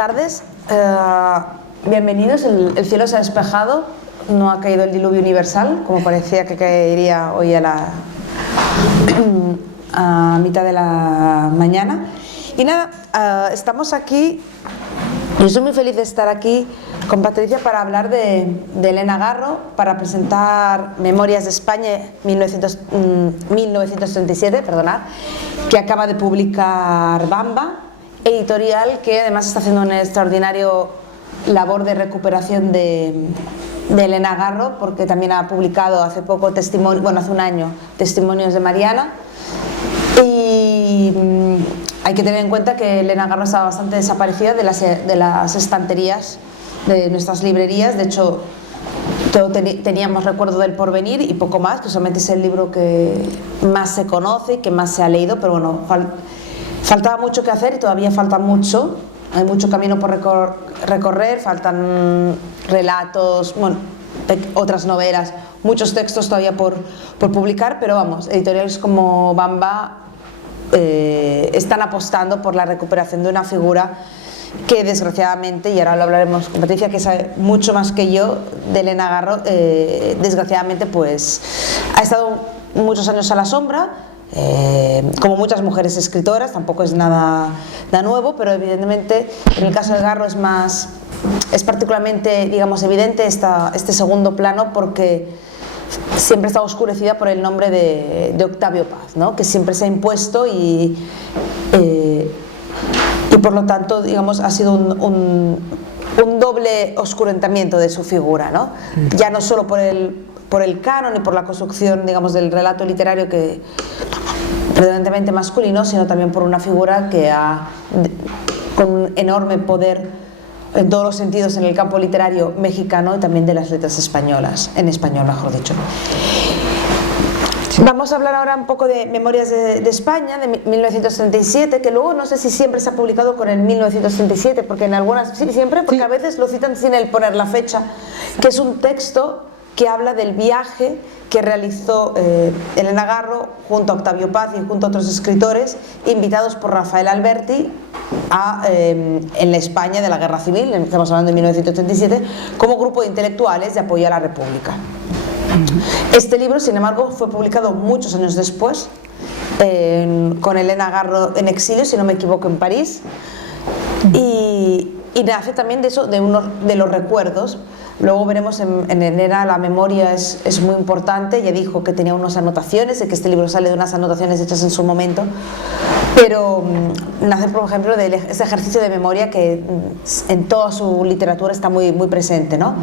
Buenas tardes, bienvenidos. El cielo se ha despejado, no ha caído el diluvio universal, como parecía que caería hoy a mitad de la mañana. Y nada, estamos aquí, yo soy muy feliz de estar aquí con Patricia para hablar de Elena Garro, para presentar Memorias de España 1937, perdonad, que acaba de publicar Bamba, editorial que además está haciendo una extraordinaria labor de recuperación de Elena Garro, porque también ha publicado hace poco hace un año, Testimonios de Mariana. Y hay que tener en cuenta que Elena Garro estaba bastante desaparecida de las estanterías de nuestras librerías. De hecho, teníamos Recuerdo del Porvenir y poco más, que solamente es el libro que más se conoce y que más se ha leído, pero bueno, faltaba mucho que hacer y todavía falta mucho. Hay mucho camino por recorrer, faltan relatos, bueno, otras novelas, muchos textos todavía por publicar, pero vamos, editoriales como Bamba están apostando por la recuperación de una figura que desgraciadamente, y ahora lo hablaremos con Patricia, que sabe mucho más que yo de Elena Garro, desgraciadamente pues ha estado muchos años a la sombra, como muchas mujeres escritoras. Tampoco es nada nuevo, pero evidentemente en el caso de Garro es particularmente, digamos, evidente este segundo plano, porque siempre está oscurecida por el nombre de Octavio Paz, ¿no? Que siempre se ha impuesto y por lo tanto, digamos, ha sido un doble oscurentamiento de su figura, ¿no? Ya no solo por el canon y por la construcción, digamos, del relato literario, que predominantemente masculino, sino también por una figura que con un enorme poder en todos los sentidos en el campo literario mexicano y también de las letras españolas, en español mejor dicho. Vamos a hablar ahora un poco de Memorias de España, de 1937, que luego no sé si siempre se ha publicado con el 1937, porque en algunas, sí, siempre, porque sí, a veces lo citan sin el poner la fecha, que es un texto que habla del viaje que realizó Elena Garro junto a Octavio Paz y junto a otros escritores, invitados por Rafael Alberti en la España de la Guerra Civil, estamos hablando de 1937, como grupo de intelectuales de apoyo a la República. Este libro, sin embargo, fue publicado muchos años después, con Elena Garro en exilio, si no me equivoco, en París, y nace también de eso, de los recuerdos. Luego veremos en Elena la memoria es muy importante. Ya dijo que tenía unas anotaciones, y que este libro sale de unas anotaciones hechas en su momento, pero nace, por ejemplo, de ese ejercicio de memoria que en toda su literatura está muy, muy presente, ¿no?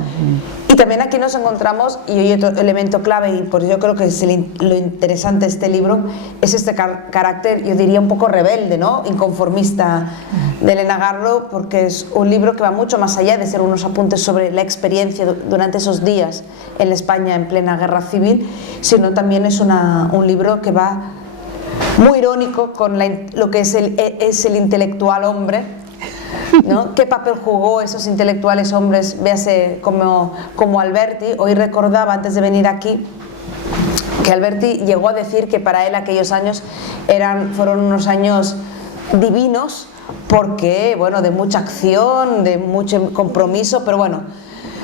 Y también aquí nos encontramos, y hay otro elemento clave, y por eso yo creo que es lo interesante de este libro, es este carácter, yo diría, un poco rebelde, ¿no? Inconformista de Elena Garro, porque es un libro que va mucho más allá de ser unos apuntes sobre la experiencia durante esos días en la España en plena Guerra Civil, sino también es un libro que va muy irónico con lo que es el intelectual hombre, ¿no? ¿Qué papel jugó esos intelectuales hombres? Véase como Alberti. Hoy recordaba, antes de venir aquí, que Alberti llegó a decir que para él aquellos años fueron unos años divinos, porque, bueno, de mucha acción, de mucho compromiso, pero bueno,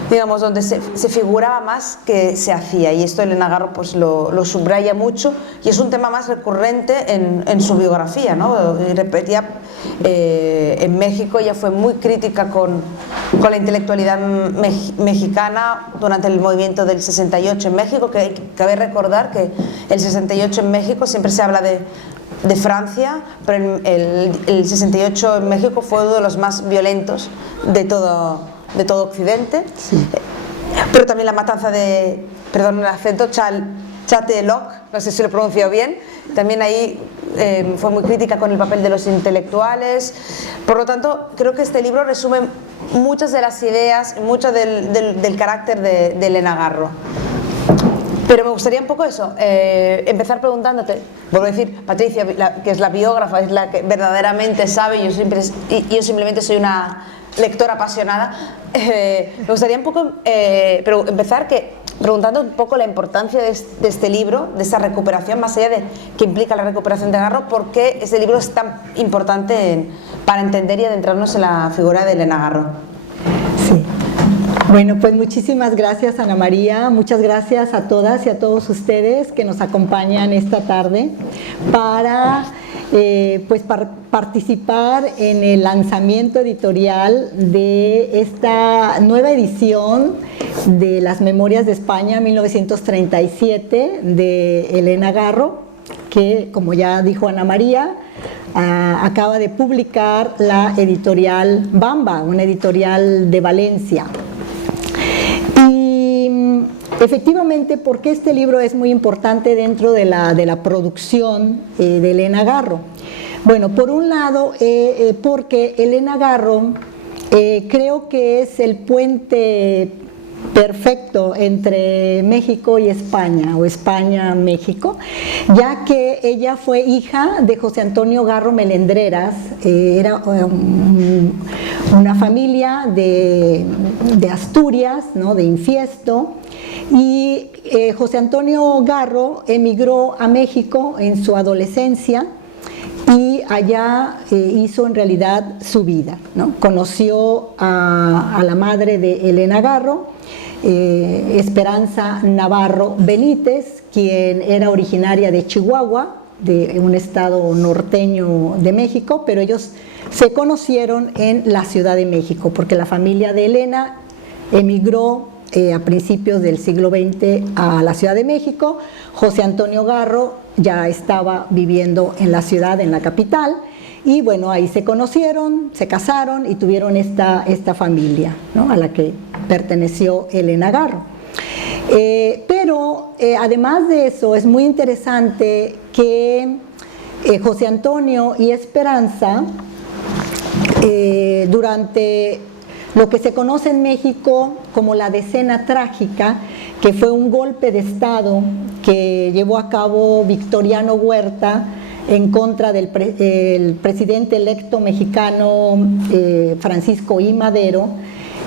digamos, donde se figuraba más que se hacía, y esto Elena Garro pues lo subraya mucho, y es un tema más recurrente en su biografía, ¿no? Y repetía, en México ella fue muy crítica con la intelectualidad mexicana durante el movimiento del 68 en México, que cabe recordar que el 68 en México siempre se habla de Francia, pero el 68 en México fue uno de los más violentos de todo Occidente. Sí. Pero también la matanza perdón el acento, Chateloc, no sé si lo pronuncio bien, también ahí fue muy crítica con el papel de los intelectuales. Por lo tanto, creo que este libro resume muchas de las ideas, mucho del carácter de Elena Garro. Pero me gustaría un poco eso, empezar preguntándote, vuelvo a decir, Patricia, que es la biógrafa, es la que verdaderamente sabe, y yo simplemente soy una lectora apasionada. Me gustaría un poco pero empezar que preguntando un poco la importancia de este libro, de esa recuperación, más allá de que implica la recuperación de Garro, ¿por qué ese libro es tan importante para entender y adentrarnos en la figura de Elena Garro? Sí. Bueno, pues muchísimas gracias, Ana María, muchas gracias a todas y a todos ustedes que nos acompañan esta tarde para participar en el lanzamiento editorial de esta nueva edición de las Memorias de España 1937 de Elena Garro, que, como ya dijo Ana María, acaba de publicar la editorial Bamba, una editorial de Valencia. Y efectivamente, ¿por qué este libro es muy importante dentro de la producción de Elena Garro? Bueno, por un lado, porque Elena Garro creo que es el puente perfecto entre México y España, o España-México, ya que ella fue hija de José Antonio Garro Melendreras, era una familia de Asturias, ¿no?, de Infiesto, y José Antonio Garro emigró a México en su adolescencia y allá hizo en realidad su vida, ¿no? Conoció a la madre de Elena Garro, Esperanza Navarro Benítez, quien era originaria de Chihuahua, de un estado norteño de México, pero ellos se conocieron en la Ciudad de México, porque la familia de Elena emigró a principios del siglo XX a la Ciudad de México. José Antonio Garro ya estaba viviendo en la ciudad, en la capital, y bueno, ahí se conocieron, se casaron y tuvieron esta familia, ¿no?, a la que perteneció Elena Garro. Pero además de eso, es muy interesante que José Antonio y Esperanza, durante lo que se conoce en México como la Decena Trágica, que fue un golpe de Estado que llevó a cabo Victoriano Huerta en contra del presidente electo mexicano Francisco I. Madero.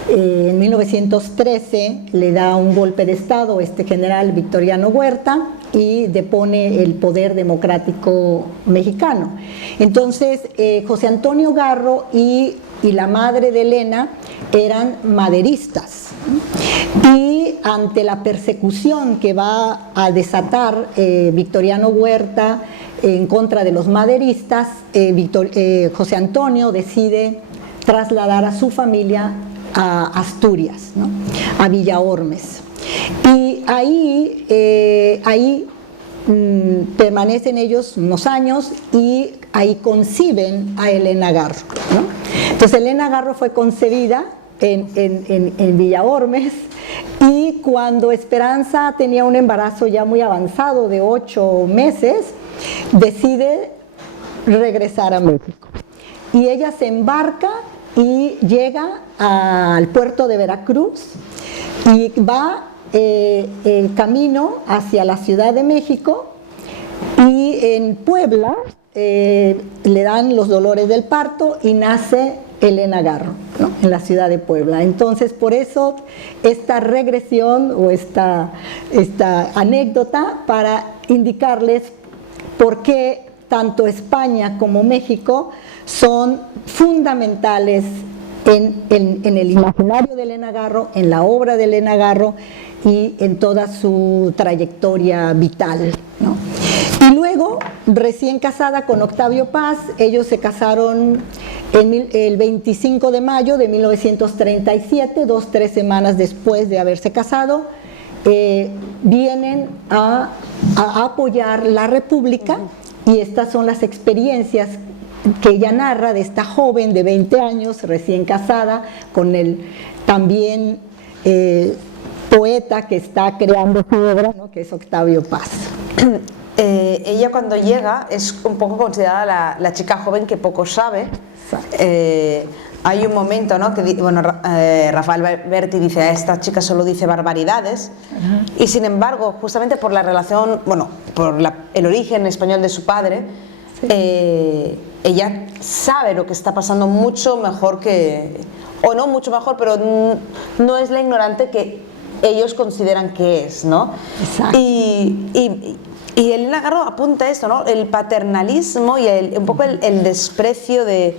En 1913 le da un golpe de Estado este general Victoriano Huerta y depone el poder democrático mexicano. Entonces José Antonio Garro y la madre de Elena eran maderistas, y ante la persecución que va a desatar Victoriano Huerta en contra de los maderistas, José Antonio decide trasladar a su familia a Asturias, ¿no?, a Villaormes, y ahí permanecen ellos unos años y ahí conciben a Elena Garro, ¿no? Entonces Elena Garro fue concebida en Villaormes, y cuando Esperanza tenía un embarazo ya muy avanzado de 8 meses, decide regresar a México, y ella se embarca y llega al puerto de Veracruz y va el camino hacia la Ciudad de México, y en Puebla le dan los dolores del parto y nace Elena Garro, ¿no?, en la ciudad de Puebla. Entonces, por eso esta regresión o esta anécdota para indicarles por qué tanto España como México son fundamentales en el imaginario de Elena Garro, en la obra de Elena Garro y en toda su trayectoria vital, ¿no? Y luego, recién casada con Octavio Paz, ellos se casaron el 25 de mayo de 1937, 2-3 semanas después de haberse casado. Vienen a apoyar la República, y estas son las experiencias que ella narra de esta joven de 20 años, recién casada, con el también poeta que está creando su obra, ¿no?, que es Octavio Paz. Ella, cuando llega, es un poco considerada la chica joven que poco sabe. Hay un momento, ¿no?, que bueno, Rafael Berti dice: esta chica solo dice barbaridades, y sin embargo, justamente por la relación, bueno, por el origen español de su padre, sí, ella sabe lo que está pasando mucho mejor que, o no mucho mejor, pero no es la ignorante que ellos consideran que es, ¿no? Exacto. Y Elena Garro apunta esto, ¿no? El paternalismo y un poco el desprecio de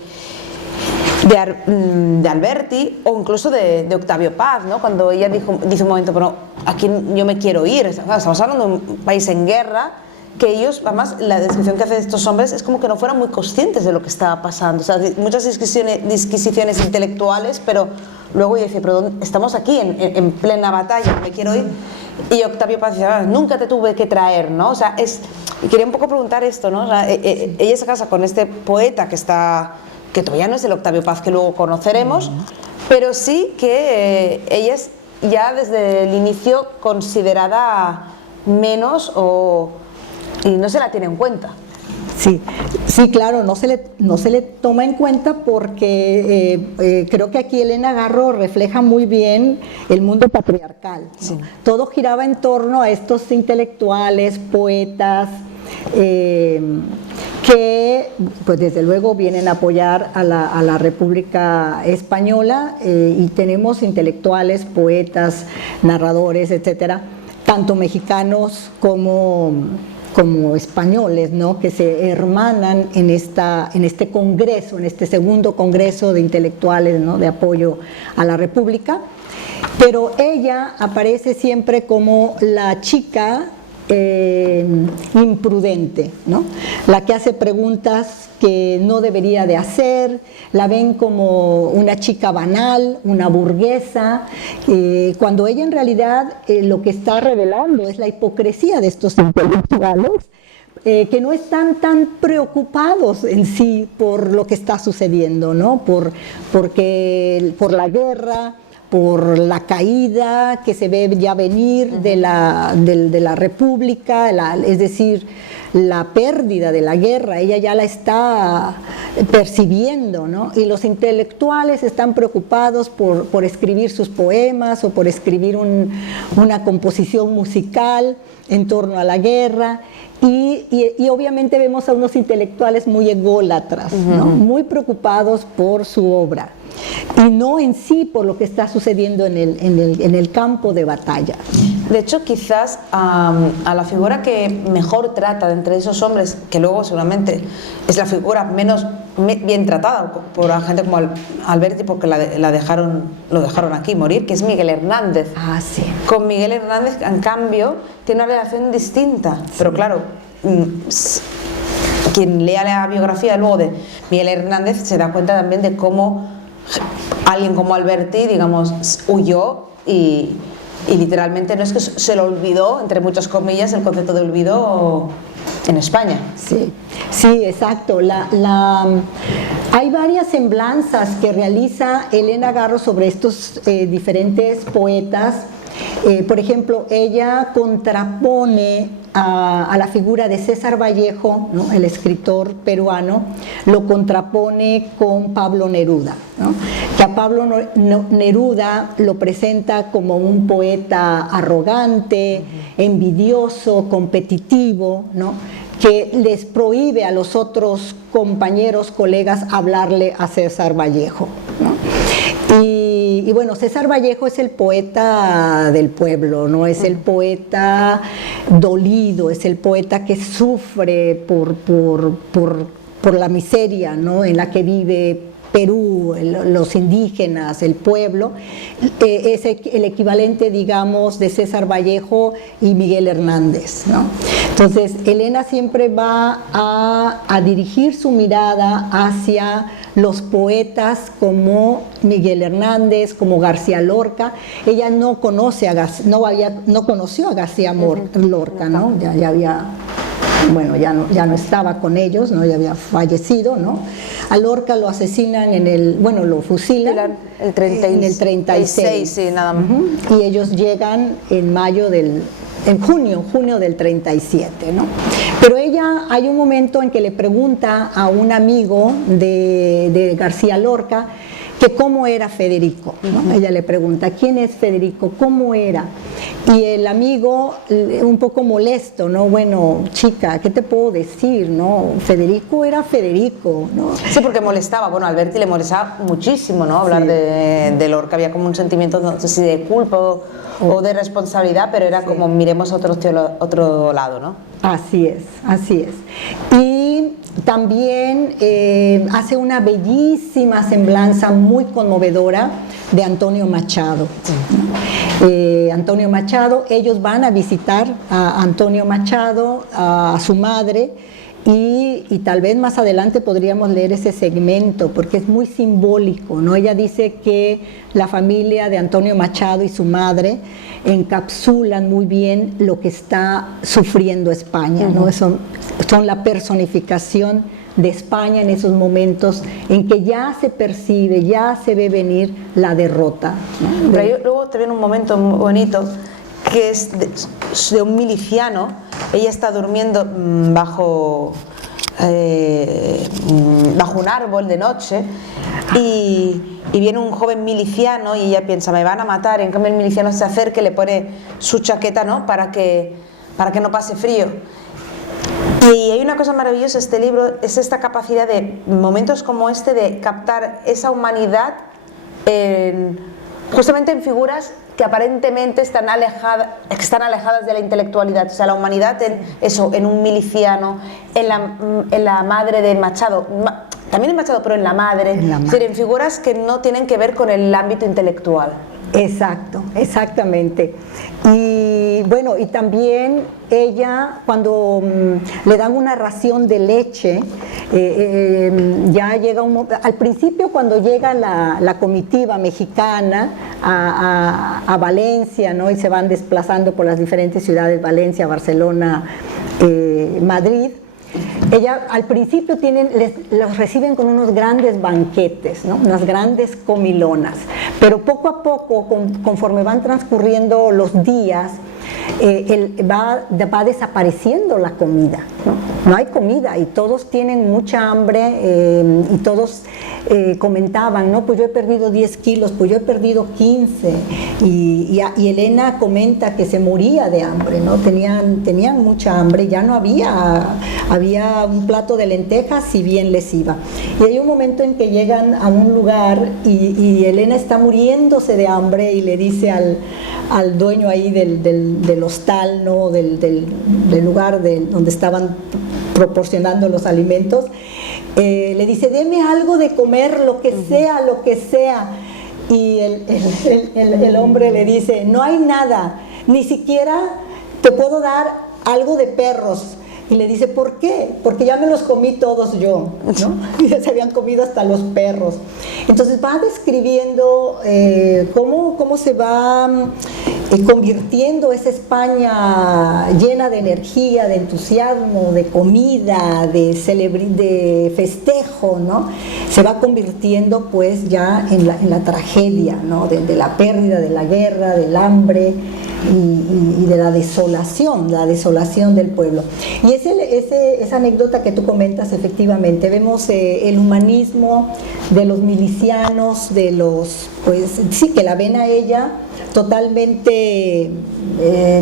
Alberti o incluso de Octavio Paz, ¿no? Cuando ella dice un momento, pero aquí yo me quiero ir, estamos hablando de un país en guerra, que ellos, además, la descripción que hace de estos hombres es como que no fueran muy conscientes de lo que estaba pasando, o sea, muchas disquisiciones intelectuales, pero luego ella dice, pero estamos aquí en plena batalla, me quiero ir. Y Octavio Paz dice, nunca te tuve que traer, ¿no? O sea, y quería un poco preguntar esto, ¿no? O sea, ella se casa con este poeta que todavía no es el Octavio Paz que luego conoceremos, pero sí que ella es ya desde el inicio considerada menos y no se la tiene en cuenta. Sí, sí, claro, no se le toma en cuenta porque creo que aquí Elena Garro refleja muy bien el mundo patriarcal, ¿no? Sí. Todo giraba en torno a estos intelectuales, poetas, que pues desde luego vienen a apoyar a la República Española, y tenemos intelectuales, poetas, narradores, etcétera, tanto mexicanos como españoles, ¿no? Que se hermanan en este congreso, en este segundo congreso de intelectuales, ¿no? De apoyo a la República, pero ella aparece siempre como la chica imprudente, ¿no? La que hace preguntas que no debería de hacer, la ven como una chica banal, una burguesa, cuando ella en realidad lo que está revelando es la hipocresía de estos intelectuales, que no están tan preocupados en sí por lo que está sucediendo, ¿no? Por la guerra, por la caída que se ve ya venir de la República, es decir, la pérdida de la guerra, ella ya la está percibiendo, ¿no? Y los intelectuales están preocupados por escribir sus poemas o por escribir una composición musical en torno a la guerra. Y obviamente vemos a unos intelectuales muy ególatras, ¿no? Muy preocupados por su obra y no en sí por lo que está sucediendo en el campo de batalla. De hecho, quizás a la figura que mejor trata de entre esos hombres, que luego seguramente es la figura menos bien tratada por la gente como Alberti, porque lo dejaron aquí morir, que es Miguel Hernández. Ah, sí. Con Miguel Hernández, en cambio, tiene una relación distinta, sí. Pero claro, quien lea la biografía luego de Miguel Hernández se da cuenta también de cómo alguien como Alberti, digamos, huyó y literalmente no es que se lo olvidó, entre muchas comillas, el concepto de olvido en España. Sí, sí, exacto. Hay varias semblanzas que realiza Elena Garro sobre estos diferentes poetas. Por ejemplo, ella contrapone a la figura de César Vallejo, ¿no? El escritor peruano, lo contrapone con Pablo Neruda, ¿no? Que a Pablo Neruda lo presenta como un poeta arrogante, envidioso, competitivo, ¿no? Que les prohíbe a los otros compañeros, colegas, hablarle a César Vallejo, ¿no? Y bueno, César Vallejo es el poeta del pueblo, ¿no? Es el poeta dolido, es el poeta que sufre por la miseria, ¿no? En la que vive Perú, los indígenas, el pueblo. Es el equivalente, digamos, de César Vallejo y Miguel Hernández, ¿no? Entonces, Elena siempre va a dirigir su mirada hacia los poetas como Miguel Hernández, como García Lorca. Ella no conoció a García Lorca, ¿no? Ya había, bueno, ya no estaba con ellos, ¿no? Ya había fallecido, ¿no? A Lorca lo asesinan lo fusilan en el 36, sí, nada más. Y ellos llegan en junio del 37, ¿no? Pero ella, hay un momento en que le pregunta a un amigo de García Lorca que cómo era Federico, ¿no? Ella le pregunta, ¿quién es Federico? ¿Cómo era? Y el amigo un poco molesto, ¿no? Bueno, chica, ¿qué te puedo decir, no? Federico era Federico, ¿no? Sí, porque molestaba, bueno, a Alberti le molestaba muchísimo, ¿no? Hablar Sí. de Lorca, había como un sentimiento, no sé si de culpa o de responsabilidad, pero era como miremos a otro lado, ¿no? Así es, así es. Y también hace una bellísima semblanza muy conmovedora de Antonio Machado. Antonio Machado, ellos van a visitar a Antonio Machado, a su madre, y tal vez más adelante podríamos leer ese segmento porque es muy simbólico, ¿no? Ella dice que la familia de Antonio Machado y su madre encapsulan muy bien lo que está sufriendo España, ¿no? Son la personificación de España en esos momentos en que ya se percibe, ya se ve venir la derrota, ¿no? Pero ahí luego te viene un momento muy bonito que es de un miliciano. Ella está durmiendo bajo un árbol de noche y viene un joven miliciano y ella piensa, me van a matar, y en cambio el miliciano se acerca y le pone su chaqueta, ¿no? para que no pase frío. Y hay una cosa maravillosa, este libro, es esta capacidad de momentos como este de captar esa humanidad justamente en figuras que aparentemente están alejadas de la intelectualidad, o sea, la humanidad en un miliciano, en la madre de Machado, también en Machado, pero en la madre, es decir, en figuras que no tienen que ver con el ámbito intelectual. Exacto, exactamente. Y bueno, y también ella cuando le dan una ración de leche, ya llega al principio cuando llega la comitiva mexicana a Valencia, ¿no? Y se van desplazando por las diferentes ciudades, Valencia, Barcelona, Madrid. Ella al principio los reciben con unos grandes banquetes, ¿no? Unas grandes comilonas, pero poco a poco, conforme van transcurriendo los días, va desapareciendo la comida, ¿no? No hay comida y todos tienen mucha hambre y todos comentaban, ¿no? Pues yo he perdido 10 kilos, pues yo he perdido 15 y Elena comenta que se moría de hambre, ¿no? Tenían mucha hambre, ya no había un plato de lentejas si bien les iba. Y hay un momento en que llegan a un lugar y Elena está muriéndose de hambre y le dice al dueño ahí del hostal, ¿no? del lugar donde estaban proporcionando los alimentos, le dice, deme algo de comer, lo que sea, lo que sea. Y el hombre le dice, no hay nada, ni siquiera te puedo dar algo de perros. Y le dice, ¿por qué? Porque ya me los comí todos yo, ¿no? Ya se habían comido hasta los perros. Entonces va describiendo cómo se va convirtiendo esa España llena de energía, de entusiasmo, de comida, de festejo, ¿no? Se va convirtiendo pues ya en la tragedia, ¿no? De la pérdida, de la guerra, del hambre y de la desolación del pueblo. Y esa anécdota que tú comentas, efectivamente, vemos el humanismo de los milicianos, pues sí, que la ven a ella totalmente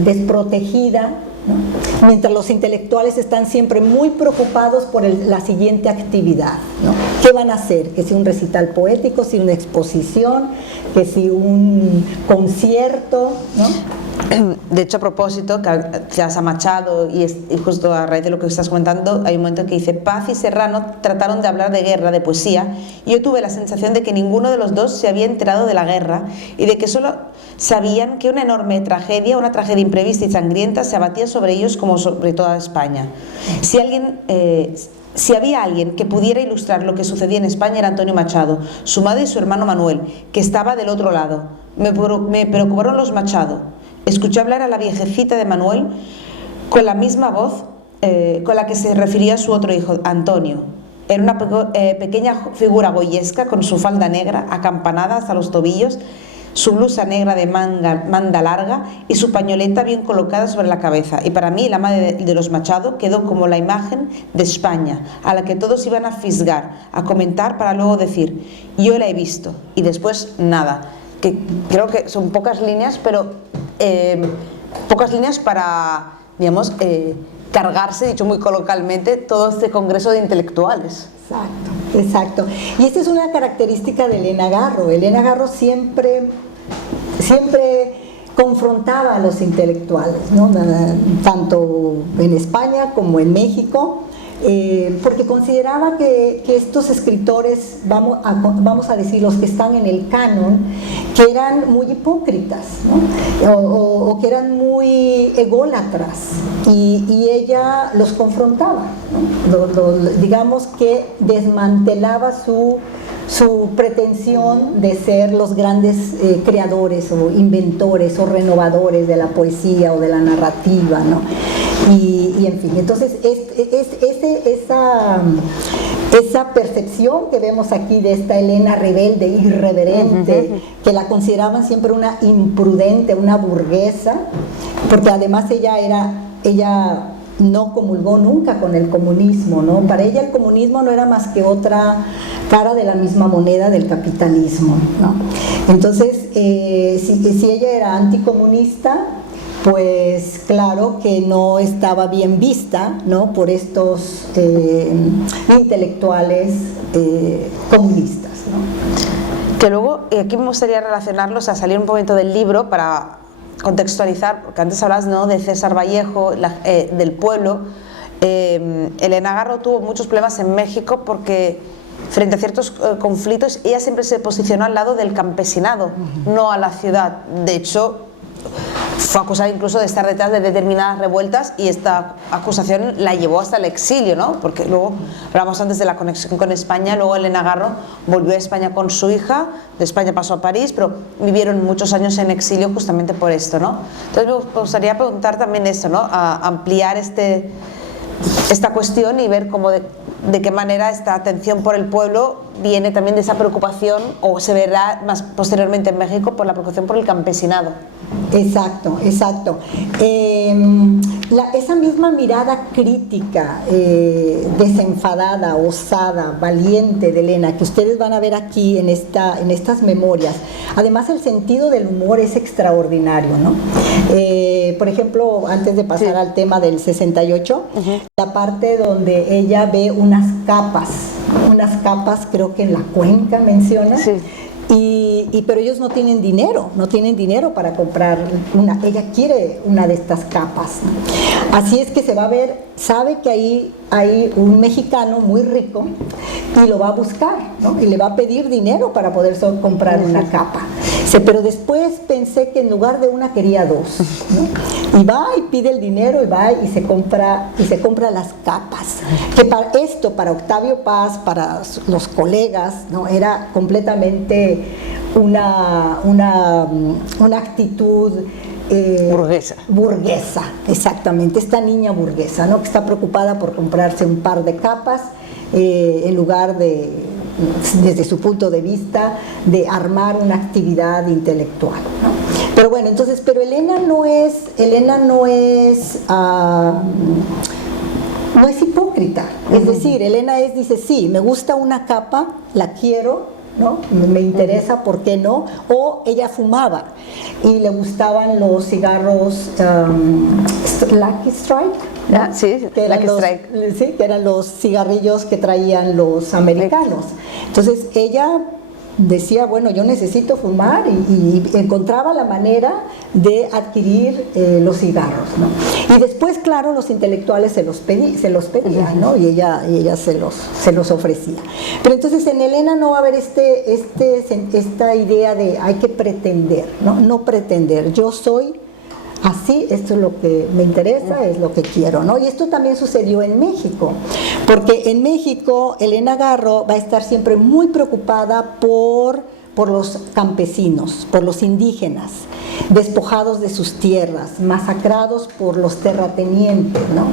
desprotegida, ¿no? Mientras los intelectuales están siempre muy preocupados por la siguiente actividad, ¿no? ¿Qué van a hacer? Que si un recital poético, si una exposición, que si un concierto, ¿no? De hecho, a propósito, que has Machado y justo a raíz de lo que estás comentando, hay un momento en que dice, Paz y Serrano trataron de hablar de guerra, de poesía, y yo tuve la sensación de que ninguno de los dos se había enterado de la guerra y de que solo sabían que una enorme tragedia, una tragedia imprevista y sangrienta se abatía sobre ellos como sobre toda España. Si había alguien que pudiera ilustrar lo que sucedía en España era Antonio Machado, su madre y su hermano Manuel, que estaba del otro lado. Me preocuparon los Machado. Escuché hablar a la viejecita de Manuel con la misma voz con la que se refería a su otro hijo, Antonio. Era una pequeña figura goyesca con su falda negra, acampanada hasta los tobillos, su blusa negra de manga larga y su pañoleta bien colocada sobre la cabeza. Y para mí la madre de los Machado quedó como la imagen de España, a la que todos iban a fisgar, a comentar para luego decir, yo la he visto, y después nada. Que creo que son pocas líneas, pero pocas líneas para, digamos, cargarse, dicho muy coloquialmente, todo este congreso de intelectuales. Exacto, exacto. Y esta es una característica de Elena Garro. Elena Garro siempre confrontaba a los intelectuales, ¿no? Tanto en España como en México, porque consideraba que estos escritores, vamos a decir, los que están en el canon, que eran muy hipócritas, ¿no? o que eran muy ególatras, y ella los confrontaba, ¿no? Digamos que desmantelaba su pretensión de ser los grandes creadores o inventores o renovadores de la poesía o de la narrativa, ¿no? Y en fin, entonces esa percepción que vemos aquí de esta Elena rebelde, irreverente, que la consideraban siempre una imprudente, una burguesa, porque además ella no comulgó nunca con el comunismo, ¿no? Para ella el comunismo no era más que otra cara de la misma moneda del capitalismo, ¿no? Entonces, si ella era anticomunista, pues claro que no estaba bien vista, ¿no? Por estos intelectuales comunistas, ¿no? Que luego, aquí me gustaría relacionarlos a salir un momento del libro para contextualizar, porque antes hablabas, ¿no?, de César Vallejo, del pueblo. Elena Garro tuvo muchos problemas en México porque frente a ciertos conflictos ella siempre se posicionó al lado del campesinado, no a la ciudad. De hecho, fue acusada incluso de estar detrás de determinadas revueltas, y esta acusación la llevó hasta el exilio, ¿no? Porque luego, hablamos antes de la conexión con España, luego Elena Garro volvió a España con su hija, de España pasó a París, pero vivieron muchos años en exilio justamente por esto, ¿no? Entonces me gustaría preguntar también esto, ¿no? A ampliar esta cuestión y ver cómo de qué manera esta atención por el pueblo viene también de esa preocupación, o se verá más posteriormente en México, por la preocupación por el campesinado. Exacto, exacto. Esa misma mirada crítica, desenfadada, osada, valiente de Elena, que ustedes van a ver aquí en estas memorias. Además, el sentido del humor es extraordinario, ¿no? Por ejemplo, antes de pasar al tema del 68, la parte donde ella ve unas capas, creo que en la Cuenca menciona, pero ellos no tienen dinero para comprar una. Ella quiere una de estas capas, ¿no? Así es que se va a ver, sabe que ahí hay un mexicano muy rico y lo va a buscar, ¿no? Y le va a pedir dinero para poder comprar una capa. Pero después pensé que en lugar de una quería dos, ¿no? Y va y pide el dinero y va y se compra las capas. Que para Octavio Paz, para los colegas, ¿no?, era completamente una actitud burguesa, exactamente, esta niña burguesa, ¿no?, que está preocupada por comprarse un par de capas en lugar de, desde su punto de vista, de armar una actividad intelectual, ¿no? Pero bueno, entonces, Elena no es hipócrita. Es decir, Elena dice, sí, me gusta una capa, la quiero, ¿no? Me interesa, ¿por qué no? O ella fumaba y le gustaban los cigarros Lucky Strike, ¿no? Sí, que eran Lucky Strike. Sí, que eran los cigarrillos que traían los americanos. Entonces ella decía, bueno, yo necesito fumar, y encontraba la manera de adquirir los cigarros, ¿no? Y después, claro, los intelectuales se los pedían, ¿no? Y ella se los ofrecía. Pero entonces en Elena no va a haber esta idea de hay que pretender, ¿no? No pretender, yo soy así, esto es lo que me interesa, es lo que quiero, ¿no? Y esto también sucedió en México, porque en México Elena Garro va a estar siempre muy preocupada por los campesinos, por los indígenas, despojados de sus tierras, masacrados por los terratenientes, ¿no?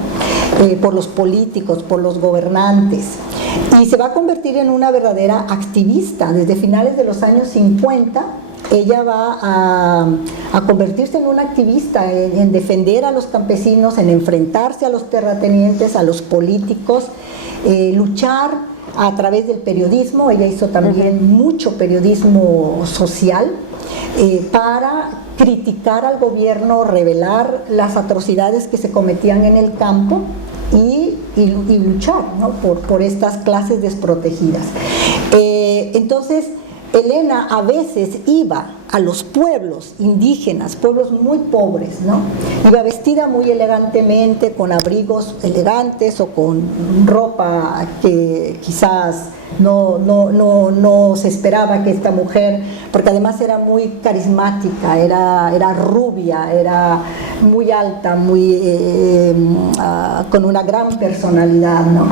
Por los políticos, por los gobernantes. Y se va a convertir en una verdadera activista. Desde finales de los años 50, ella va a convertirse en una activista, en defender a los campesinos, en enfrentarse a los terratenientes, a los políticos, luchar a través del periodismo. Ella hizo también mucho periodismo social, para criticar al gobierno, revelar las atrocidades que se cometían en el campo y luchar, ¿no?, por estas clases desprotegidas. Entonces, Elena a veces iba a los pueblos indígenas, pueblos muy pobres, ¿no? Iba vestida muy elegantemente, con abrigos elegantes o con ropa que quizás no se esperaba que esta mujer, porque además era muy carismática, era rubia, era muy alta, con una gran personalidad, ¿no?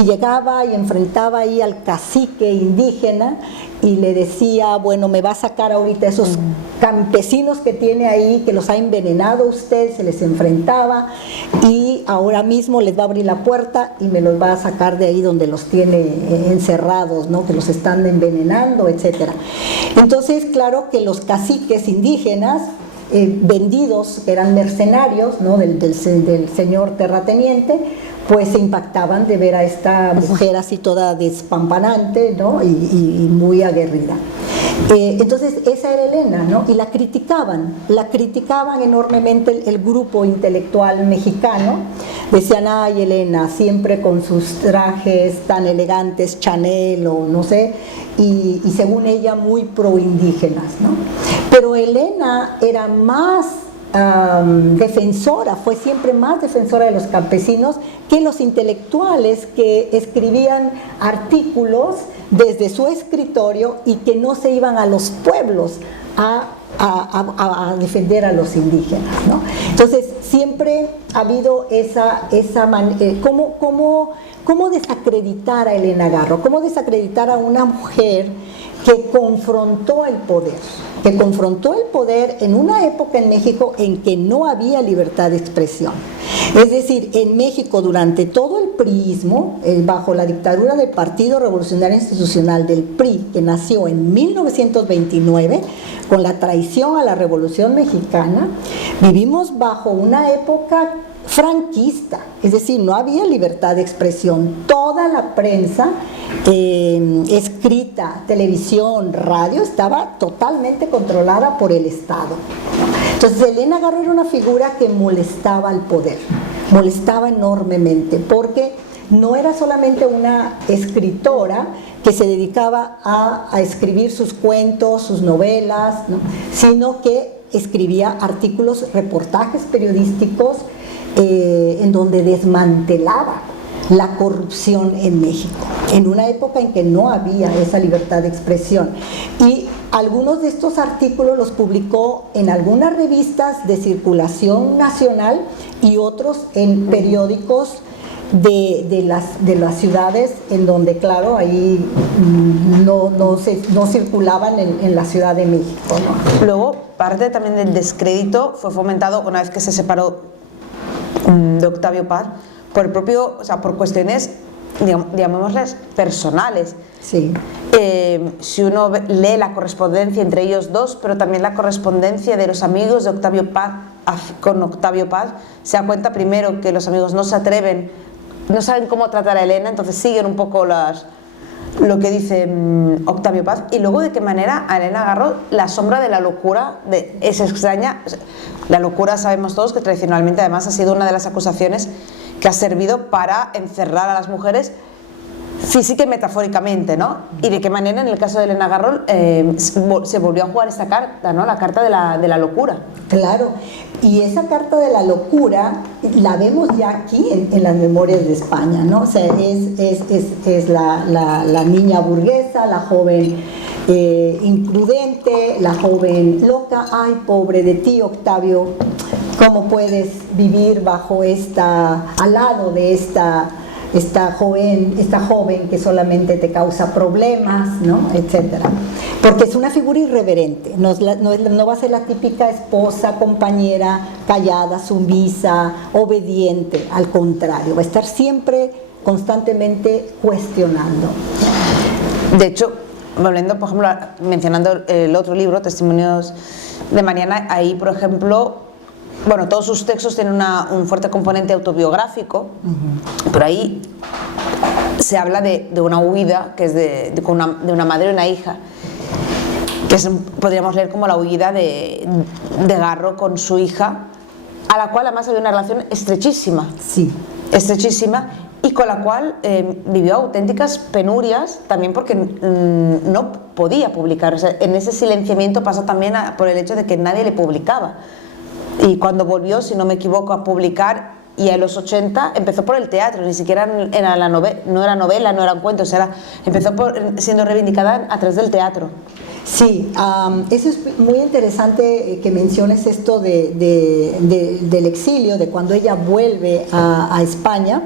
Y llegaba y enfrentaba ahí al cacique indígena y le decía, bueno, me va a sacar ahorita esos campesinos que tiene ahí, que los ha envenenado usted, se les enfrentaba y ahora mismo les va a abrir la puerta y me los va a sacar de ahí donde los tiene encerrados, ¿no?, que los están envenenando, etcétera. Entonces, claro que los caciques indígenas vendidos, que eran mercenarios, ¿no?, del señor terrateniente, pues se impactaban de ver a esta mujer así toda despampanante, ¿no?, y muy aguerrida. Entonces esa era Elena, ¿no?, y la criticaban enormemente el grupo intelectual mexicano. Decían, ay, Elena, siempre con sus trajes tan elegantes, Chanel o no sé, y según ella muy proindígenas, ¿no? Pero Elena era más defensora, fue siempre más defensora de los campesinos que los intelectuales que escribían artículos desde su escritorio y que no se iban a los pueblos a defender a los indígenas, ¿no? Entonces siempre ha habido ¿cómo desacreditar a Elena Garro? ¿Cómo desacreditar a una mujer que confrontó el poder en una época en México en que no había libertad de expresión? Es decir, en México durante todo el priismo, bajo la dictadura del Partido Revolucionario Institucional del PRI, que nació en 1929, con la traición a la Revolución Mexicana, vivimos bajo una época franquista, es decir, no había libertad de expresión. Toda la prensa escrita, televisión, radio, estaba totalmente controlada por el Estado. Entonces Elena Garro era una figura que molestaba al poder, molestaba enormemente, porque no era solamente una escritora que se dedicaba a escribir sus cuentos, sus novelas, ¿no?, sino que escribía artículos, reportajes periodísticos en donde desmantelaba la corrupción en México, en una época en que no había esa libertad de expresión. Y algunos de estos artículos los publicó en algunas revistas de circulación nacional y otros en periódicos de las ciudades en donde, claro, ahí no circulaban en la Ciudad de México, ¿no? Luego, parte también del descrédito fue fomentado una vez que se separó de Octavio Paz por el propio, o sea, por cuestiones, llamémoslas, personales. Sí. Si uno lee la correspondencia entre ellos dos, pero también la correspondencia de los amigos de Octavio Paz con Octavio Paz, se da cuenta primero que los amigos no se atreven, no saben cómo tratar a Elena, entonces siguen un poco lo que dice Octavio Paz, y luego de qué manera a Elena Garro la sombra de la locura es extraña. La locura, sabemos todos que tradicionalmente además ha sido una de las acusaciones que ha servido para encerrar a las mujeres física y metafóricamente, ¿no? Y de qué manera en el caso de Elena Garro se volvió a jugar esta carta, ¿no?, la carta de la locura. Claro, y esa carta de la locura la vemos ya aquí en las Memorias de España, ¿no? O sea, es la niña burguesa, la joven imprudente, la joven loca. Ay, pobre de ti, Octavio, ¿cómo puedes vivir al lado de esta joven que solamente te causa problemas, ¿no?, etcétera? Porque es una figura irreverente, no va a ser la típica esposa, compañera, callada, sumisa, obediente, al contrario, va a estar siempre, constantemente cuestionando. De hecho, volviendo, por ejemplo, mencionando el otro libro, Testimonios de Mariana, ahí, por ejemplo, bueno, todos sus textos tienen un fuerte componente autobiográfico, pero ahí se habla de una huida que es de una madre y una hija. que podríamos leer como la huida de Garro con su hija, a la cual además había una relación estrechísima. Sí. Estrechísima, y con la cual vivió auténticas penurias, también porque no podía publicar. O sea, en ese silenciamiento pasa también por el hecho de que nadie le publicaba. Y cuando volvió, si no me equivoco, a publicar, y a los 80 empezó por el teatro, ni siquiera era no era novela, no eran cuentos, empezó siendo reivindicada a través del teatro. Sí, eso es muy interesante que menciones esto del exilio, de cuando ella vuelve a España.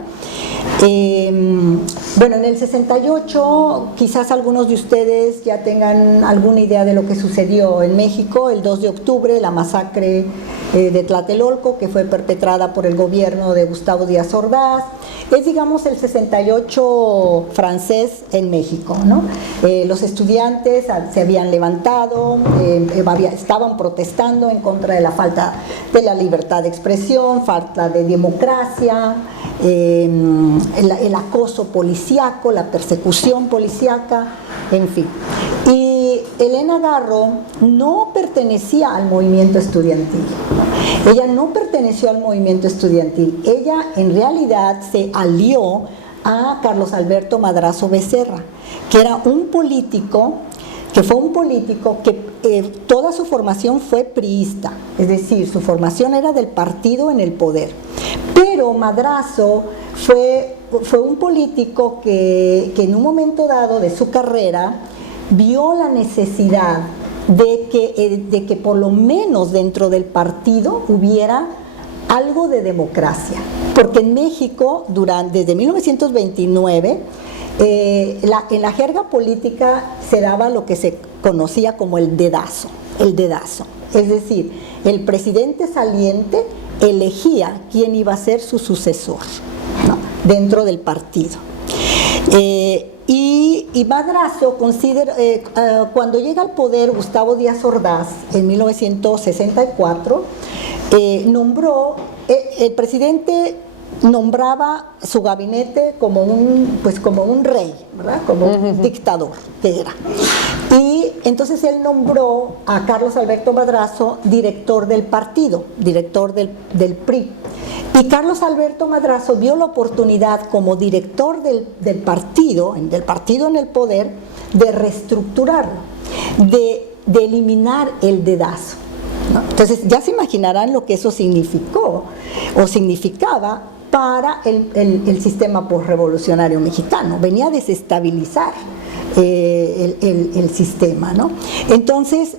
Bueno, en el 68 quizás algunos de ustedes ya tengan alguna idea de lo que sucedió en México el 2 de octubre, la masacre de Tlatelolco, que fue perpetrada por el gobierno de Gustavo Díaz Ordaz. Es, digamos, el 68 francés en México, ¿no? Los estudiantes se habían levantado, estaban protestando en contra de la falta de la libertad de expresión, falta de democracia, el acoso policíaco, la persecución policíaca, en fin. Y Elena Garro no pertenecía al movimiento estudiantil. Ella no perteneció al movimiento estudiantil. Ella en realidad se alió a Carlos Alberto Madrazo Becerra, que era un político, que toda su formación fue priista, es decir, su formación era del partido en el poder. Pero Madrazo fue un político que en un momento dado de su carrera vio la necesidad de que por lo menos dentro del partido hubiera algo de democracia. Porque en México, desde 1929, en la jerga política se daba lo que se conocía como el dedazo. Es decir, el presidente saliente elegía quién iba a ser su sucesor, ¿no?, dentro del partido. Y Madrazo cuando llega al poder Gustavo Díaz Ordaz en 1964, el presidente nombraba su gabinete como un rey, ¿verdad?, como un dictador que era. Y entonces él nombró a Carlos Alberto Madrazo director del partido, director del PRI. Y Carlos Alberto Madrazo vio la oportunidad como director del partido en el poder, de reestructurarlo, de eliminar el dedazo, ¿no? Entonces ya se imaginarán lo que eso significó o significaba para el sistema posrevolucionario mexicano. Venía a desestabilizar el sistema, ¿no? Entonces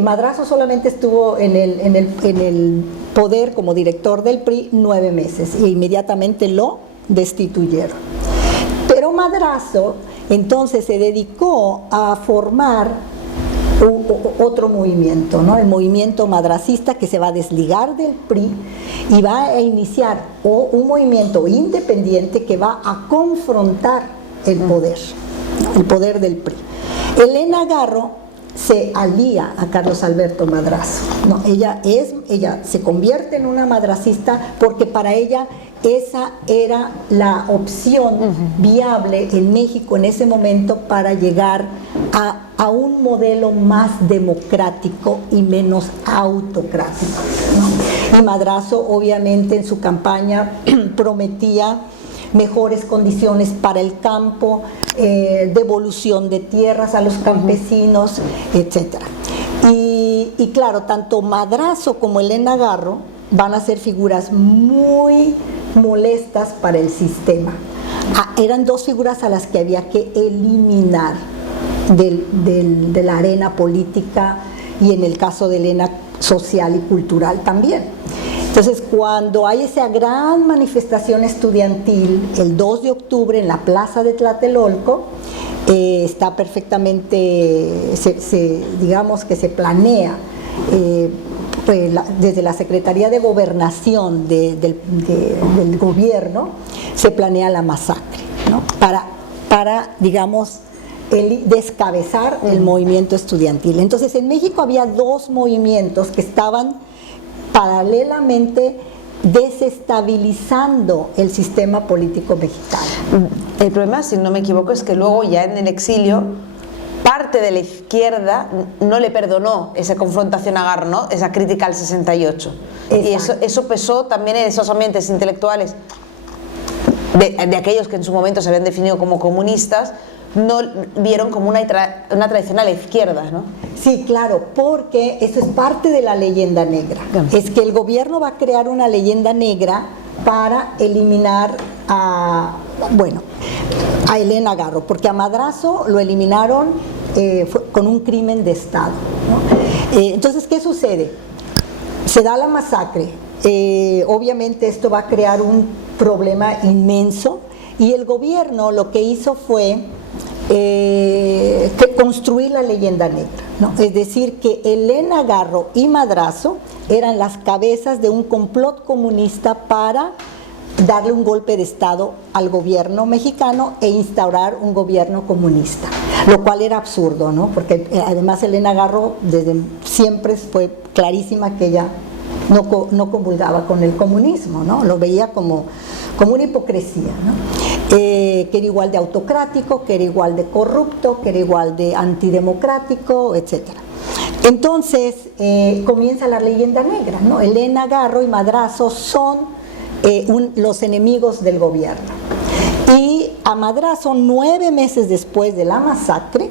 Madrazo solamente estuvo en el poder como director del PRI 9 meses e inmediatamente lo destituyeron. Pero Madrazo entonces se dedicó a formar otro movimiento, ¿no?, el movimiento madracista, que se va a desligar del PRI y va a iniciar un movimiento independiente que va a confrontar el poder del PRI. Elena Garro se alía a Carlos Alberto Madrazo, ¿no? Ella se convierte en una madracista porque para ella esa era la opción viable en México en ese momento para llegar a un modelo más democrático y menos autocrático, ¿no? Y Madrazo obviamente en su campaña prometía mejores condiciones para el campo, devolución de tierras a los campesinos, etc. Y claro, tanto Madrazo como Elena Garro van a ser figuras muy molestas para el sistema. Eran dos figuras a las que había que eliminar de la arena política y, en el caso de Elena, social y cultural también. Entonces, cuando hay esa gran manifestación estudiantil el 2 de octubre en la plaza de Tlatelolco, está perfectamente, digamos que se planea desde la Secretaría de Gobernación del gobierno, se planea la masacre, ¿no?, para digamos, descabezar el movimiento estudiantil. Entonces, en México había dos movimientos que estaban paralelamente desestabilizando el sistema político mexicano. El problema, si no me equivoco, es que luego ya en el exilio parte de la izquierda no le perdonó esa confrontación a Garro, ¿no? Esa crítica al 68. Exacto. Y eso pesó también en esos ambientes intelectuales de aquellos que en su momento se habían definido como comunistas, no vieron como una tradicional izquierda, ¿no? Sí, claro, porque eso es parte de la leyenda negra. Es que el gobierno va a crear una leyenda negra para eliminar a Elena Garro, porque a Madrazo lo eliminaron con un crimen de Estado, ¿no? Entonces, ¿qué sucede? Se da la masacre, obviamente esto va a crear un problema inmenso y el gobierno lo que hizo fue construir la leyenda negra, ¿no? Es decir, que Elena Garro y Madrazo eran las cabezas de un complot comunista para darle un golpe de Estado al gobierno mexicano e instaurar un gobierno comunista, lo cual era absurdo, ¿no? Porque además Elena Garro desde siempre fue clarísima que ella no comulgaba con el comunismo, ¿no? Lo veía como una hipocresía, ¿no? Que era igual de autocrático, que era igual de corrupto, que era igual de antidemocrático, etc. Entonces comienza la leyenda negra, ¿no? Elena Garro y Madrazo son los enemigos del gobierno. Y a Madrazo, 9 meses después de la masacre,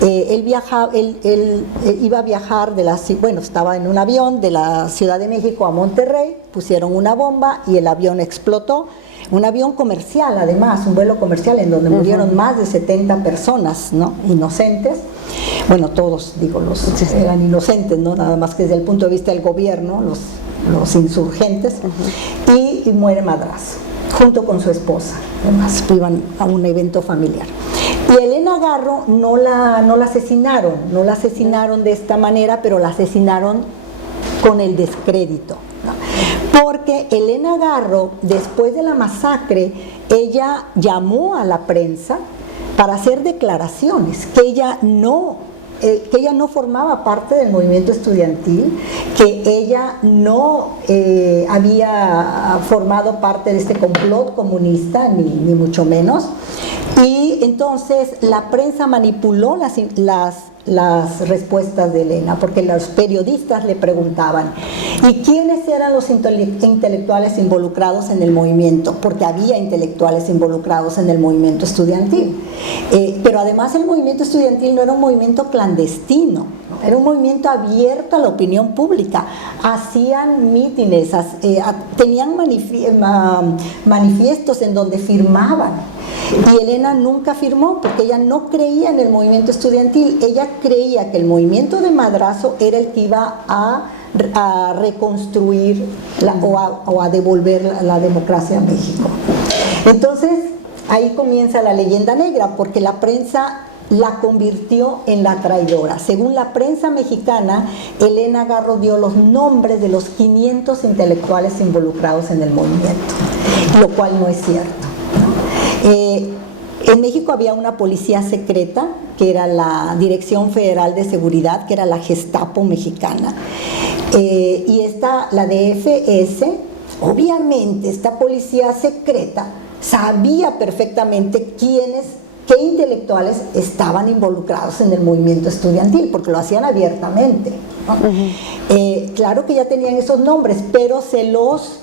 él iba a viajar estaba en un avión de la Ciudad de México a Monterrey, pusieron una bomba y el avión explotó. Un avión comercial, además, un vuelo comercial en donde murieron más de 70 personas, ¿no? Inocentes. Bueno, todos, eran inocentes, ¿no? Nada más que desde el punto de vista del gobierno, los insurgentes. Y muere Madrazo, junto con su esposa. Además, iban a un evento familiar. Y Elena Garro no la asesinaron de esta manera, pero la asesinaron con el descrédito, ¿no? Porque Elena Garro, después de la masacre, ella llamó a la prensa para hacer declaraciones, que ella no formaba parte del movimiento estudiantil, que ella no había formado parte de este complot comunista, ni mucho menos. Y entonces la prensa manipuló las respuestas de Elena, porque los periodistas le preguntaban ¿y quiénes eran los intelectuales involucrados en el movimiento? Porque había intelectuales involucrados en el movimiento estudiantil, pero además el movimiento estudiantil no era un movimiento clandestino, era un movimiento abierto a la opinión pública. Hacían mítines, tenían manifiestos en donde firmaban. Y Elena nunca firmó porque ella no creía en el movimiento estudiantil. Ella creía que el movimiento de Madrazo era el que iba a reconstruir o a devolver la democracia a México. Entonces ahí comienza la leyenda negra, porque la prensa la convirtió en la traidora. Según la prensa mexicana, Elena Garro dio los nombres de los 500 intelectuales involucrados en el movimiento, lo cual no es cierto, ¿no? En México había una policía secreta, que era la Dirección Federal de Seguridad, que era la Gestapo mexicana, y la DFS, obviamente esta policía secreta sabía perfectamente qué intelectuales estaban involucrados en el movimiento estudiantil, porque lo hacían abiertamente, ¿no? Claro que ya tenían esos nombres, pero se los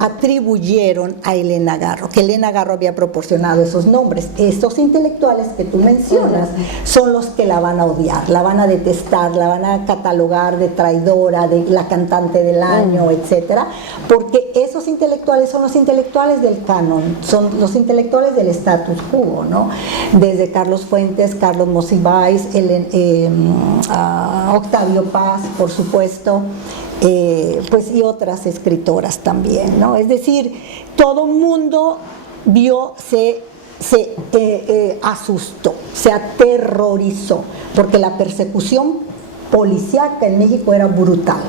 atribuyeron a Elena Garro, que Elena Garro había proporcionado esos nombres. Estos intelectuales que tú mencionas son los que la van a odiar, la van a detestar, la van a catalogar de traidora, de la cantante del año, etcétera, porque esos intelectuales son los intelectuales del canon, son los intelectuales del status quo, ¿no? Desde Carlos Fuentes, Carlos Monsiváis, Octavio Paz, por supuesto, y otras escritoras también, ¿no? Es decir, todo el mundo se asustó, se aterrorizó, porque la persecución policíaca en México era brutal.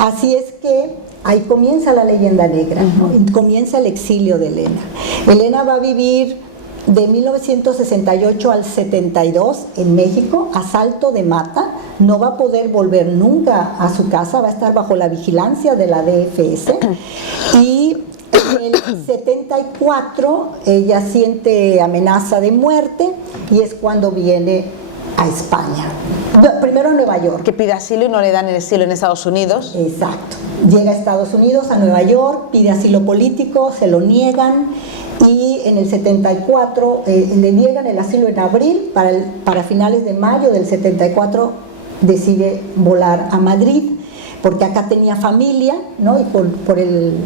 Así es que ahí comienza la leyenda negra, ¿no? Comienza el exilio de Elena. Elena va a vivir de 1968 al 72 en México, a Salto de Mata. No va a poder volver nunca a su casa, va a estar bajo la vigilancia de la DFS, y En el 74 ella siente amenaza de muerte y es cuando viene a España. Primero a Nueva York. Que pide asilo y no le dan el asilo en Estados Unidos. Exacto. Llega a Estados Unidos, a Nueva York, pide asilo político, se lo niegan y en el 74 le niegan el asilo en abril, para finales de mayo del 74 decide volar a Madrid, porque acá tenía familia, ¿no? Y por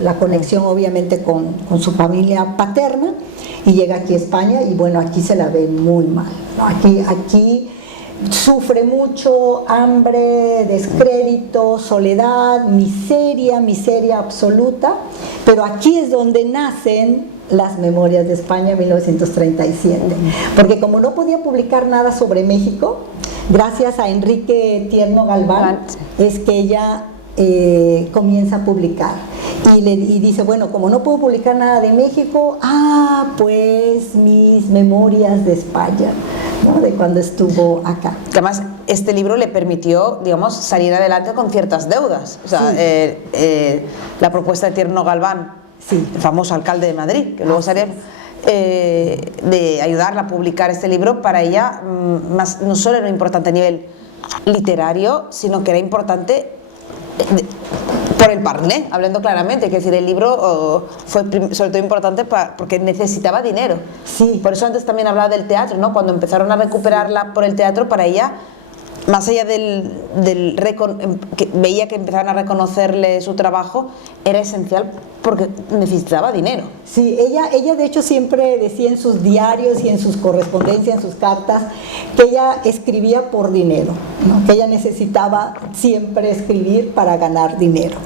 la conexión obviamente con su familia paterna, y llega aquí a España y bueno, aquí se la ve muy mal, ¿no? Aquí sufre mucho, hambre, descrédito, soledad, miseria absoluta, pero aquí es donde nacen las Memorias de España 1937, porque como no podía publicar nada sobre México, gracias a Enrique Tierno Galván, es que ella comienza a publicar y dice, bueno, como no puedo publicar nada de México, pues mis Memorias de España, ¿no? De cuando estuvo acá. Que además este libro le permitió, digamos, salir adelante con ciertas deudas. O sea, sí. La propuesta de Tierno Galván, sí, el famoso alcalde de Madrid, que luego salió, de ayudarla a publicar este libro, para ella no solo era importante a nivel literario, sino que era importante por el parlé, hablando claramente, que decir, el libro fue sobre todo importante porque necesitaba dinero. Sí. Por eso antes también hablaba del teatro, ¿no? Cuando empezaron a recuperarla por el teatro, para ella, más allá que veía que empezaban a reconocerle su trabajo, era esencial porque necesitaba dinero. Sí, ella de hecho siempre decía en sus diarios y en sus correspondencias, en sus cartas, que ella escribía por dinero, ¿no? Que ella necesitaba siempre escribir para ganar dinero.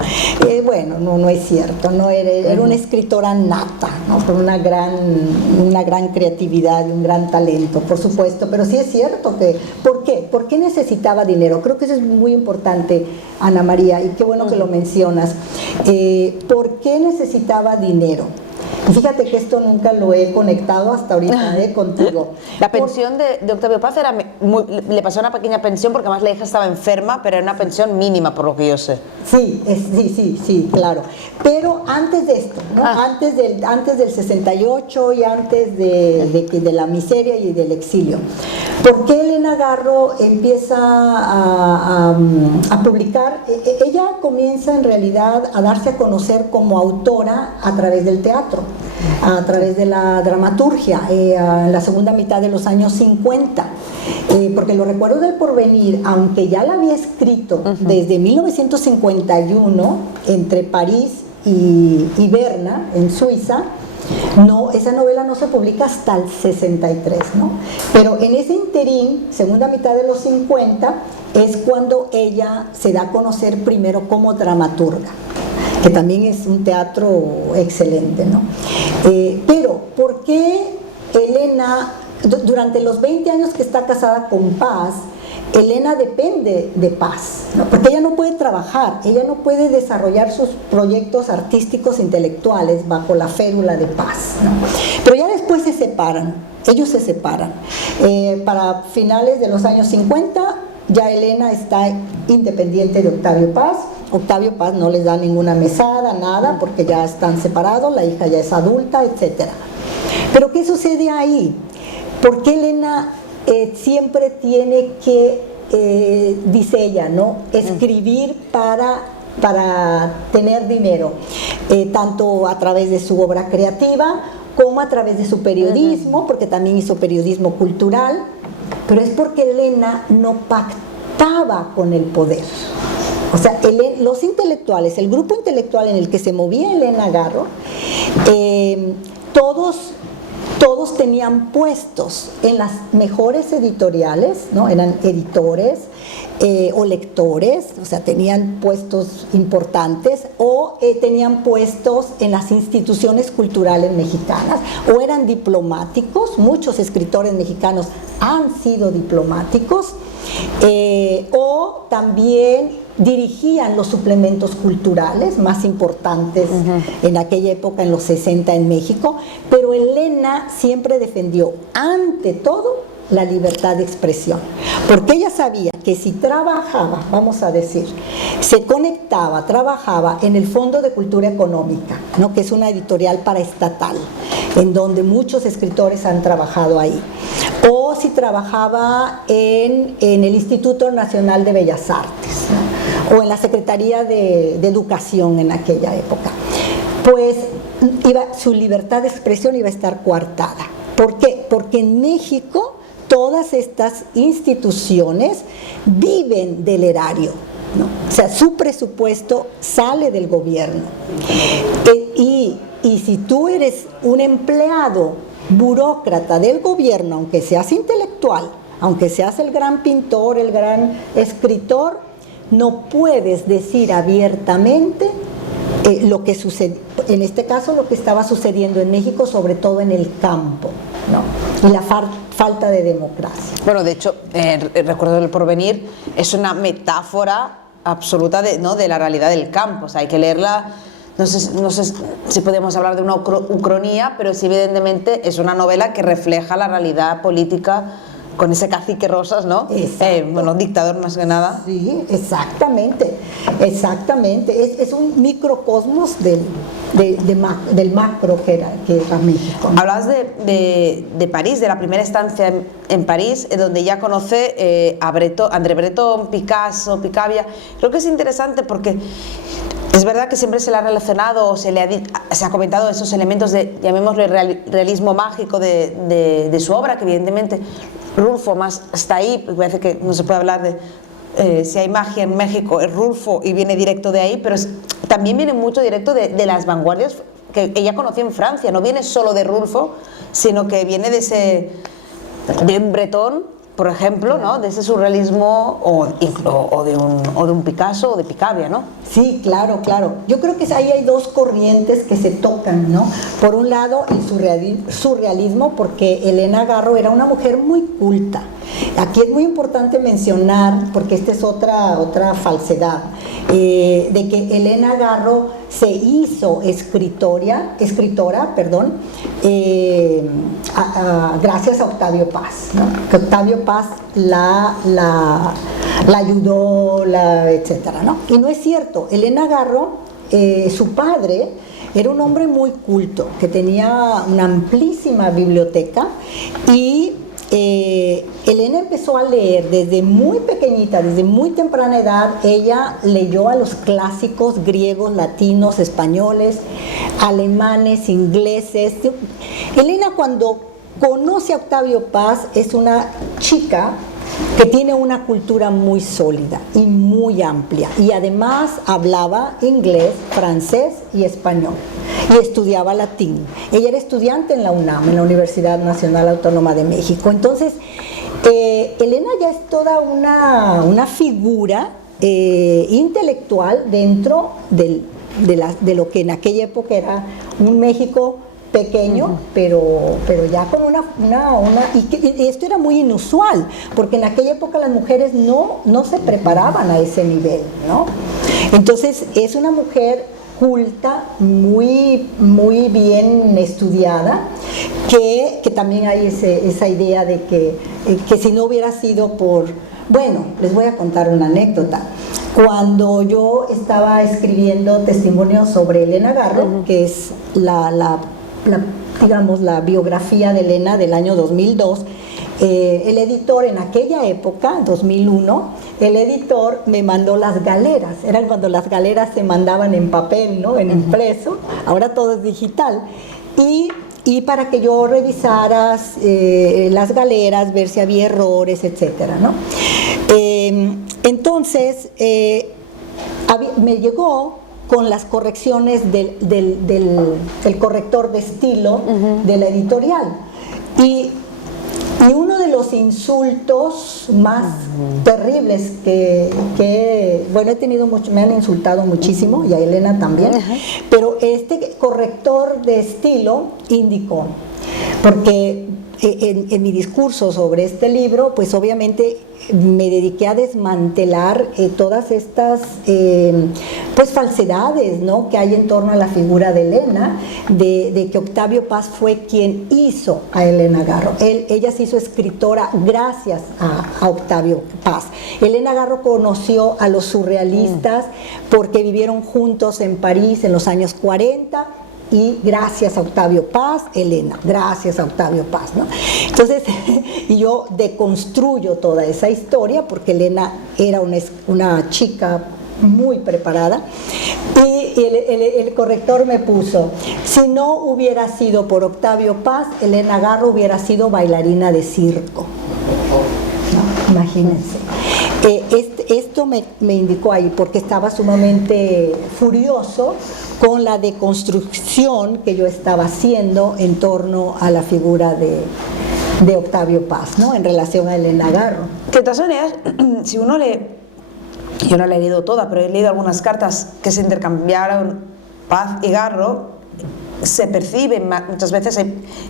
Bueno, no es cierto, no era una escritora nata, ¿no? Con una gran creatividad y un gran talento, por supuesto, pero sí es cierto que, ¿por qué? ¿Por qué necesitaba dinero? Creo que eso es muy importante, Ana María, y qué bueno que lo mencionas. ¿Por qué necesitaba dinero? Fíjate que esto nunca lo he conectado hasta ahorita contigo. La pensión de Octavio Paz le pasó una pequeña pensión porque además la hija estaba enferma, pero era una pensión mínima por lo que yo sé. Sí, claro. Pero antes de esto, ¿no? Antes del 68 y antes de la miseria y del exilio. ¿Por qué Elena Garro empieza a publicar? Ella comienza en realidad a darse a conocer como autora a través del teatro, a través de la dramaturgia, en la segunda mitad de los años 50, porque Los recuerdos del porvenir, aunque ya la había escrito desde 1951 entre París y Berna, en Suiza, esa novela no se publica hasta el 63, ¿no? Pero en ese interín, segunda mitad de los 50, es cuando ella se da a conocer primero como dramaturga, que también es un teatro excelente, ¿no? Pero, ¿por qué Elena, durante los 20 años que está casada con Paz, Elena depende de Paz, ¿no? Porque ella no puede trabajar, ella no puede desarrollar sus proyectos artísticos intelectuales bajo la férula de Paz, ¿no? Pero ya después ellos se separan. Para finales de los años 50, ya Elena está independiente de Octavio Paz. Octavio Paz no les da ninguna mesada, nada, porque ya están separados, la hija ya es adulta, etc. Pero ¿qué sucede ahí? ¿Por qué Elena siempre tiene que, dice ella, ¿no?, escribir para tener dinero, tanto a través de su obra creativa como a través de su periodismo, porque también hizo periodismo cultural? Pero es porque Elena no pactaba con el poder. O sea, los intelectuales, el grupo intelectual en el que se movía Elena Garro, todos tenían puestos en las mejores editoriales, ¿no? Eran editores o lectores, o sea, tenían puestos importantes, o tenían puestos en las instituciones culturales mexicanas, o eran diplomáticos. Muchos escritores mexicanos han sido diplomáticos, o también dirigían los suplementos culturales más importantes en aquella época, en los 60 en México. Pero Elena siempre defendió ante todo la libertad de expresión, porque ella sabía que si trabajaba, vamos a decir, se conectaba, trabajaba en el Fondo de Cultura Económica, ¿no?, que es una editorial paraestatal, en donde muchos escritores han trabajado ahí, o si trabajaba en el Instituto Nacional de Bellas Artes, ¿no?, o en la Secretaría de Educación en aquella época, pues su libertad de expresión iba a estar coartada. ¿Por qué? Porque en México todas estas instituciones viven del erario, ¿no? O sea, su presupuesto sale del gobierno. Y si tú eres un empleado burócrata del gobierno, aunque seas intelectual, aunque seas el gran pintor, el gran escritor, no puedes decir abiertamente lo que sucede, en este caso lo que estaba sucediendo en México, sobre todo en el campo, ¿no?, y la falta de democracia. Bueno, de hecho, Recuerdos del Porvenir es una metáfora absoluta de la realidad del campo. O sea, hay que leerla. No sé si podemos hablar de una ucronía, pero sí, evidentemente es una novela que refleja la realidad política con ese cacique Rosas, ¿no? Bueno, dictador más que nada. Sí, exactamente. Es un microcosmos del macro que era México, ¿no? Hablabas de París, de la primera estancia en París, donde ya conoce a André Breton, Picasso, Picabia. Creo que es interesante porque es verdad que siempre se le ha relacionado o se ha comentado esos elementos de, llamémoslo, realismo mágico de su obra, que evidentemente Rulfo más está ahí, porque parece que no se puede hablar de si hay magia en México, es Rulfo y viene directo de ahí, pero también viene mucho directo de las vanguardias que ella conoció en Francia. No viene solo de Rulfo, sino que viene de un Breton, por ejemplo, ¿no?, de ese surrealismo o de un Picasso o de Picabia, ¿no? Sí, claro. Yo creo que ahí hay dos corrientes que se tocan, ¿no? Por un lado, el surrealismo, porque Elena Garro era una mujer muy culta. Aquí es muy importante mencionar, porque esta es otra falsedad, de que Elena Garro se hizo escritora, gracias a Octavio Paz, ¿no? Que Octavio Paz la ayudó, etcétera, ¿no? Y no es cierto. Elena Garro, su padre era un hombre muy culto, que tenía una amplísima biblioteca, y Elena empezó a leer desde muy pequeñita, desde muy temprana edad. Ella leyó a los clásicos griegos, latinos, españoles, alemanes, ingleses. Elena, cuando conoce a Octavio Paz, es una chica que tiene una cultura muy sólida y muy amplia, y además hablaba inglés, francés y español, y estudiaba latín. Ella era estudiante en la UNAM, en la Universidad Nacional Autónoma de México. Entonces, Elena ya es toda una figura intelectual dentro de lo que en aquella época era un México pequeño, pero ya con y esto era muy inusual, porque en aquella época las mujeres no se preparaban a ese nivel, ¿no? Entonces es una mujer culta, muy bien estudiada, que también hay esa idea de que si no hubiera sido bueno, les voy a contar una anécdota. Cuando yo estaba escribiendo testimonios sobre Elena Garro, que es digamos, la biografía de Elena del año 2002, el editor en aquella época, 2001, el editor me mandó las galeras. Eran cuando las galeras se mandaban en papel, ¿no?, en impreso. Ahora todo es digital. Y para que yo revisara las galeras, ver si había errores, etcétera, ¿no? Entonces, me llegó con las correcciones del corrector de estilo de la editorial. Y uno de los insultos más terribles que bueno, he tenido me han insultado muchísimo, y a Elena también, pero este corrector de estilo indicó, porque en mi discurso sobre este libro, pues obviamente me dediqué a desmantelar todas estas pues falsedades, ¿no?, que hay en torno a la figura de Elena, de que Octavio Paz fue quien hizo a Elena Garro. Ella se hizo escritora gracias a Octavio Paz. Elena Garro conoció a los surrealistas porque vivieron juntos en París en los años 40, y gracias a Octavio Paz, Elena, gracias a Octavio Paz, ¿no? Entonces, y yo deconstruyo toda esa historia porque Elena era una chica muy preparada, y el corrector me puso: si no hubiera sido por Octavio Paz, Elena Garro hubiera sido bailarina de circo, ¿no? Imagínense. Esto me indicó ahí porque estaba sumamente furioso con la deconstrucción que yo estaba haciendo en torno a la figura de Octavio Paz, ¿no?, en relación a Elena Garro. Que de todas maneras, si uno lee, yo no la he leído toda, pero he leído algunas cartas que se intercambiaron Paz y Garro, se percibe muchas veces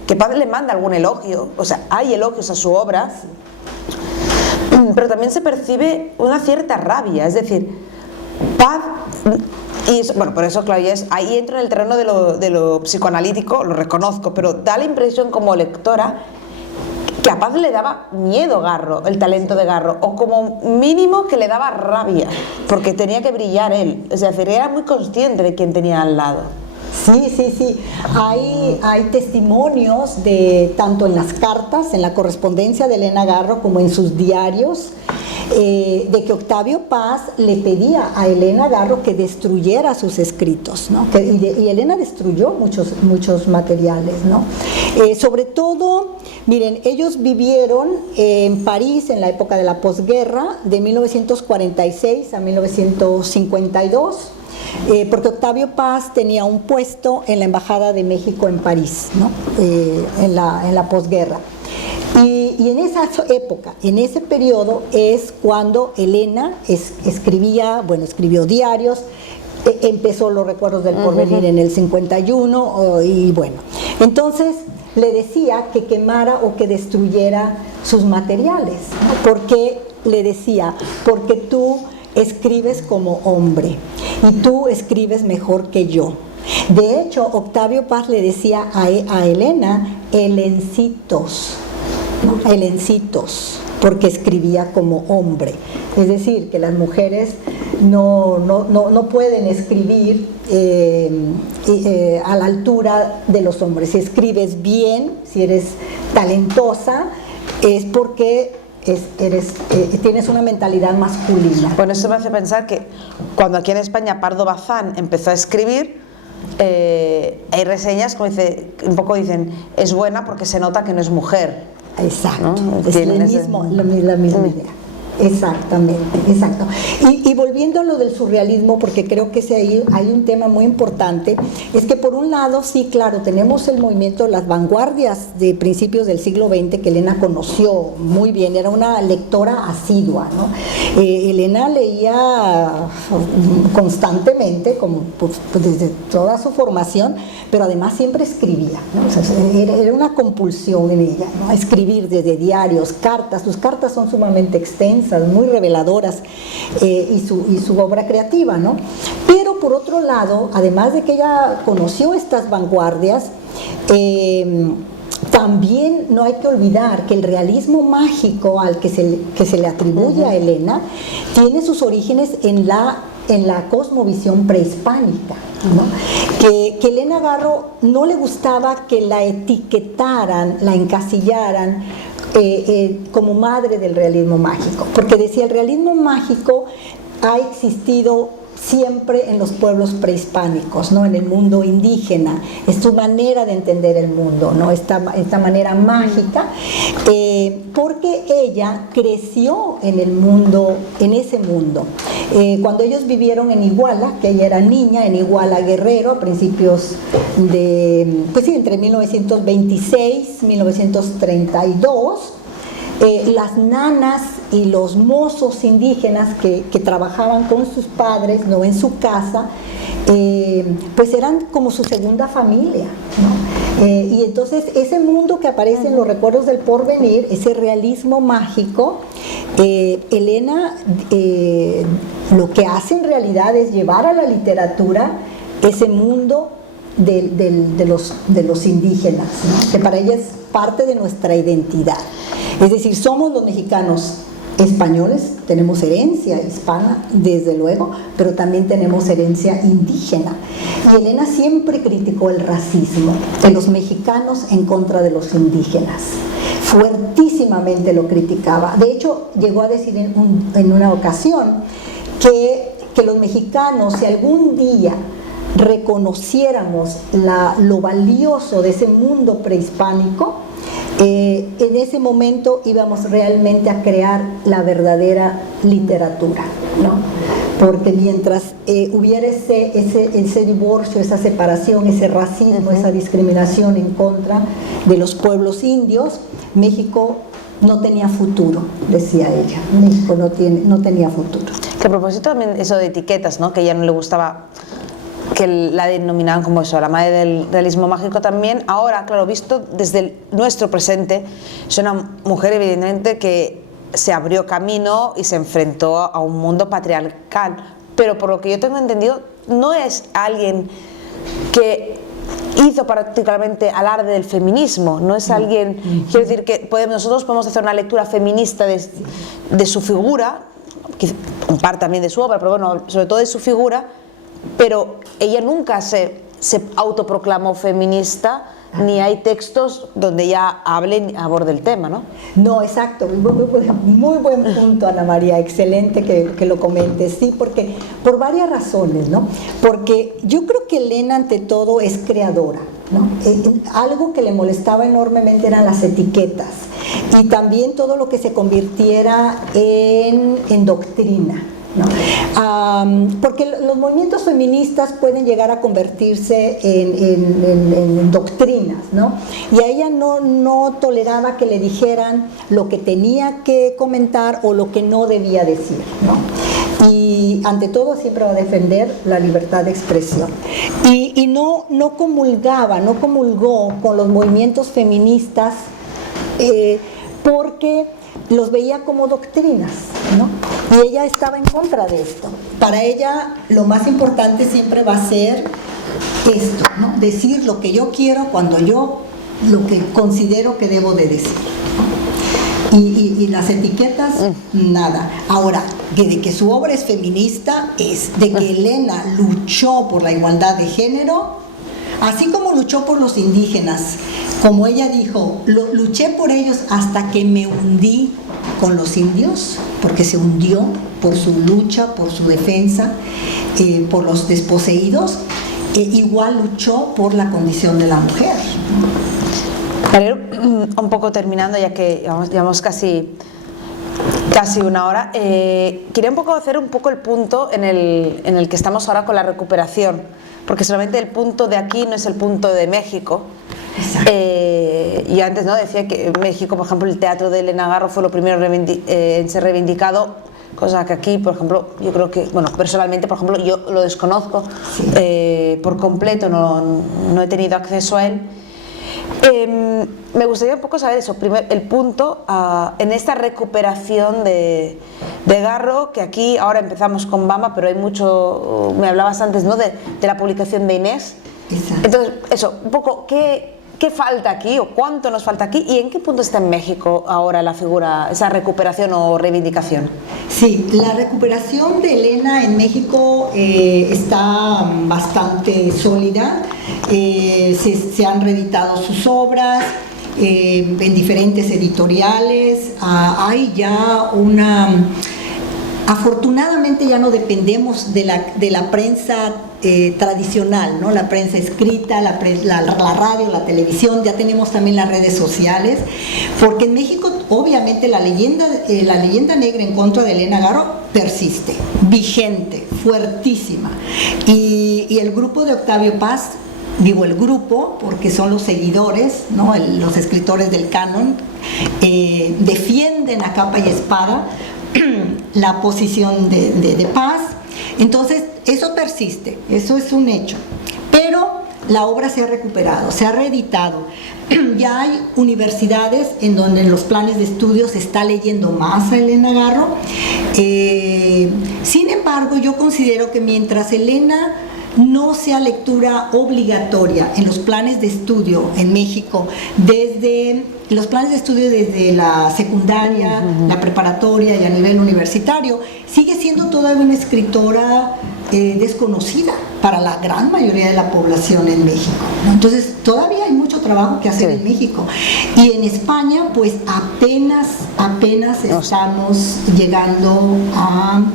que Paz le manda algún elogio, o sea, hay elogios a su obra, pero también se percibe una cierta rabia, es decir, Paz, y eso, bueno, por eso, claro, ahí entro en el terreno de lo psicoanalítico, lo reconozco, pero da la impresión como lectora que a Paz le daba miedo Garro, el talento de Garro, o como mínimo que le daba rabia, porque tenía que brillar él, es decir, era muy consciente de quién tenía al lado. Sí. Hay testimonios de tanto en las cartas, en la correspondencia de Elena Garro, como en sus diarios, de que Octavio Paz le pedía a Elena Garro que destruyera sus escritos, ¿no? Y Elena destruyó muchos materiales, ¿no? Sobre todo, miren, ellos vivieron en París en la época de la posguerra, de 1946 a 1952. Porque Octavio Paz tenía un puesto en la Embajada de México en París, ¿no?, en la posguerra. Y en esa época, en ese periodo, es cuando Elena escribió diarios, empezó Los Recuerdos del Porvenir en el 51, y bueno, entonces le decía que quemara o que destruyera sus materiales, ¿no? Porque le decía, porque tú escribes como hombre y tú escribes mejor que yo. De hecho, Octavio Paz le decía a Elena Elencitos, ¿no?, Elencitos, porque escribía como hombre. Es decir, que las mujeres no pueden escribir a la altura de los hombres. Si escribes bien, si eres talentosa, es porque tienes una mentalidad masculina. Bueno, eso me hace pensar que cuando aquí en España Pardo Bazán empezó a escribir, hay reseñas como un poco dicen, es buena porque se nota que no es mujer. Exacto, ¿no? es la misma idea. Exactamente, exacto. Y volviendo a lo del surrealismo, porque creo que hay un tema muy importante, es que por un lado, sí, claro, tenemos el movimiento, las vanguardias de principios del siglo XX que Elena conoció muy bien, era una lectora asidua, ¿no? Elena leía constantemente, como pues, desde toda su formación, pero además siempre escribía, ¿no? O sea, era una compulsión en ella, ¿no? Escribir desde diarios, cartas. Sus cartas son sumamente extensas, muy reveladoras, y su obra creativa, ¿no? Pero por otro lado, además de que ella conoció estas vanguardias, también no hay que olvidar que el realismo mágico al que se le atribuye a Elena tiene sus orígenes en la cosmovisión prehispánica, ¿no? Que Elena Garro no le gustaba que la etiquetaran, la encasillaran como madre del realismo mágico, porque decía, el realismo mágico ha existido siempre en los pueblos prehispánicos, ¿no?, en el mundo indígena, es su manera de entender el mundo, ¿no?, esta manera mágica, porque ella creció en el mundo, en ese mundo. Cuando ellos vivieron en Iguala, que ella era niña, en Iguala Guerrero, a principios de, pues sí, entre 1926 y 1932, las nanas y los mozos indígenas que trabajaban con sus padres, no en su casa, pues eran como su segunda familia, ¿no? Y entonces ese mundo que aparece en los recuerdos del porvenir, ese realismo mágico, Elena lo que hace en realidad es llevar a la literatura ese mundo de los indígenas, ¿no? Que para ella es parte de nuestra identidad. Es decir, somos los mexicanos españoles, tenemos herencia hispana, desde luego, pero también tenemos herencia indígena. Y Elena siempre criticó el racismo de los mexicanos en contra de los indígenas. Fuertísimamente lo criticaba. De hecho, llegó a decir en una ocasión que los mexicanos, si algún día reconociéramos lo valioso de ese mundo prehispánico, en ese momento íbamos realmente a crear la verdadera literatura, ¿no? Porque mientras hubiera ese divorcio, esa separación, ese racismo, esa discriminación en contra de los pueblos indios, México no tenía futuro, decía ella. México no tenía futuro. Que a propósito también eso de etiquetas, ¿no? Que a ella no le gustaba que la denominaban como eso, la madre del realismo mágico también. Ahora, claro, visto desde nuestro presente, es una mujer evidentemente que se abrió camino y se enfrentó a un mundo patriarcal, pero por lo que yo tengo entendido, no es alguien que hizo particularmente alarde del feminismo, no es alguien, quiero decir que nosotros podemos hacer una lectura feminista de su figura, un par también de su obra, pero bueno, sobre todo de su figura, pero ella nunca se autoproclamó feminista, ni hay textos donde ella aborde el tema, ¿no? No, exacto, muy buen punto, Ana María, excelente que lo comentes, sí, porque por varias razones, ¿no? Porque yo creo que Elena ante todo es creadora, ¿no? Algo que le molestaba enormemente eran las etiquetas y también todo lo que se convirtiera en doctrina, ¿no? Porque los movimientos feministas pueden llegar a convertirse en doctrinas, ¿no? Y a ella no toleraba que le dijeran lo que tenía que comentar o lo que no debía decir, ¿no? Y ante todo siempre va a defender la libertad de expresión. Y no comulgó con los movimientos feministas porque los veía como doctrinas, ¿no? Y ella estaba en contra de esto. Para ella lo más importante siempre va a ser esto, ¿no? Decir lo que yo quiero cuando yo lo que considero que debo de decir. Y las etiquetas, nada. Ahora, de que su obra es feminista, de que Elena luchó por la igualdad de género, así como luchó por los indígenas, como ella dijo, luché por ellos hasta que me hundí con los indios, porque se hundió por su lucha, por su defensa, por los desposeídos, igual luchó por la condición de la mujer. Un poco terminando, ya que llevamos casi una hora, quería hacer un poco el punto en el que estamos ahora con la recuperación, porque solamente el punto de aquí no es el punto de México. Yo antes decía que en México, por ejemplo, el teatro de Elena Garro fue lo primero en ser reivindicado, cosa que aquí, por ejemplo, yo creo que, bueno, personalmente, por ejemplo, yo lo desconozco por completo, no he tenido acceso a él. Me gustaría un poco saber eso, primero, el punto en esta recuperación de Garro, que aquí ahora empezamos con Bamba, pero hay mucho, me hablabas antes, ¿no?, de la publicación de Inés. Exacto. Entonces, eso, un poco, ¿qué falta aquí o cuánto nos falta aquí y en qué punto está en México ahora la figura, esa recuperación o reivindicación? Sí, la recuperación de Elena en México está bastante sólida. Se han reeditado sus obras en diferentes editoriales. Hay ya afortunadamente ya no dependemos de la prensa tradicional, ¿no? La prensa escrita, la radio, la televisión, ya tenemos también las redes sociales, porque en México obviamente la leyenda negra en contra de Elena Garro persiste, vigente, fuertísima, y el grupo de Octavio Paz, digo el grupo porque son los seguidores, ¿no? Los escritores del canon, defienden a capa y espada la posición de Paz. Entonces eso persiste, eso es un hecho, pero la obra se ha recuperado, se ha reeditado. Ya hay universidades en donde en los planes de estudio se está leyendo más a Elena Garro. Sin embargo, yo considero que mientras Elena no sea lectura obligatoria en los planes de estudio en México, desde los planes de estudio desde la secundaria, la preparatoria y a nivel universitario, sigue siendo todavía una escritora desconocida para la gran mayoría de la población en México, ¿no? Entonces todavía hay mucho trabajo que hacer en México, y en España pues apenas estamos llegando a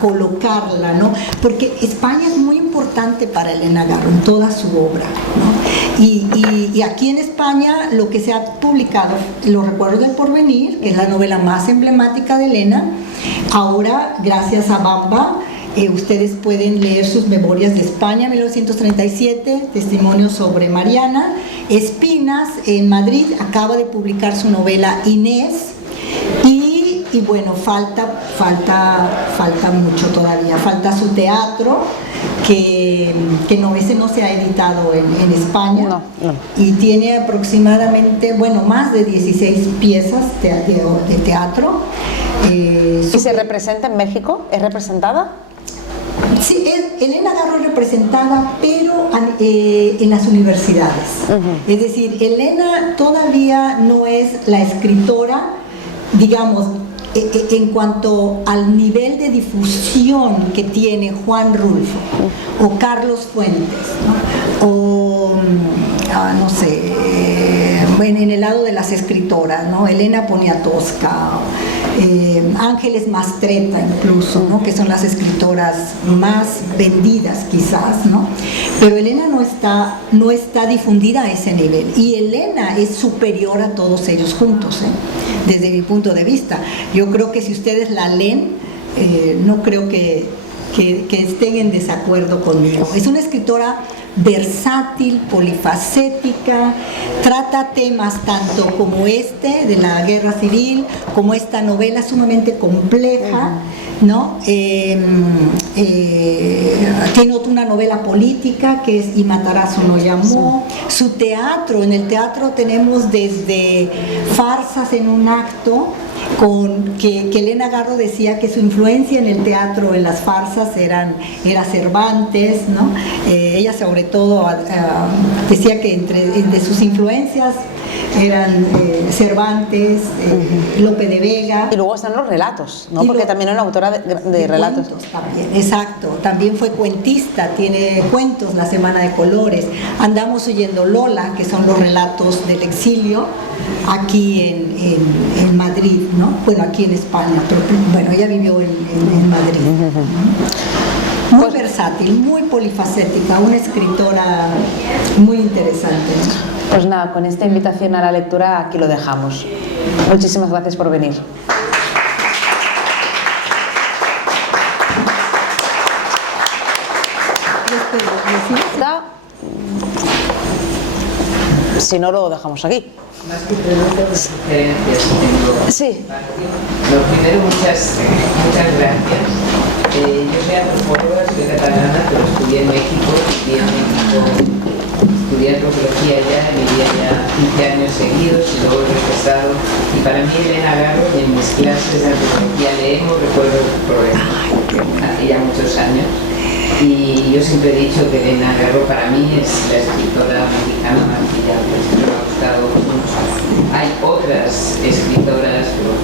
colocarla, ¿no? Porque España es muy importante para Elena Garro en toda su obra, ¿no? Y aquí en España lo que se ha publicado, Los recuerdos del porvenir, que es la novela más emblemática de Elena. Ahora, gracias a Bamba, ustedes pueden leer sus memorias de España, 1937, testimonios sobre Mariana. Espinas, en Madrid, acaba de publicar su novela Inés, y bueno, falta mucho todavía, falta su teatro, que no, ese no se ha editado en España, no. Y tiene aproximadamente, bueno, más de 16 piezas de teatro. ¿Y se representa en México? ¿Es representada? Sí, Elena Garro es representada, pero en las universidades. Es decir, Elena todavía no es la escritora, digamos, en cuanto al nivel de difusión que tiene Juan Rulfo o Carlos Fuentes, ¿no? O no sé, en el lado de las escritoras, ¿no? Elena Poniatowska, Ángeles Mastretta incluso, ¿no? Que son las escritoras más vendidas quizás, ¿no? Pero Elena no está difundida a ese nivel, y Elena es superior a todos ellos juntos, desde mi punto de vista. Yo creo que si ustedes la leen, no creo que estén en desacuerdo conmigo. Es una escritora versátil, polifacética, trata temas tanto como este de la guerra civil, como esta novela sumamente compleja, ¿no? Tiene una novela política que es Y Matarazzo no llamó. Su teatro, en el teatro tenemos desde farsas en un acto, que Elena Garro decía que su influencia en el teatro, en las farsas, era Cervantes, ¿no? Ella sobre todo decía que de sus influencias eran Cervantes, Lope de Vega. Y luego están los relatos, ¿no? Porque también es una autora de relatos. También, exacto. También fue cuentista, tiene cuentos, La Semana de Colores, Andamos oyendo Lola, que son los relatos del exilio aquí en Madrid, ¿no? Bueno, aquí en España, pero bueno, ella vivió en Madrid. Muy versátil, muy polifacética, una escritora muy interesante, ¿no? Pues nada, con esta invitación a la lectura aquí lo dejamos. Muchísimas gracias por venir. Si no, lo dejamos aquí. Más que preguntas, sugerencias tengo. Sí. Lo primero, muchas gracias. Yo soy antropóloga, soy catalana, pero estudié en México, estudié antropología allá, viví allá 15 años seguidos y luego he regresado. Y para mí Elena Garro, en mis clases de antropología leemos Recuerdos del porvenir, hace ya muchos años. Y yo siempre he dicho que Elena Garro para mí es la escritora mexicana más brillante, me ha gustado mucho. Hay otras escritoras que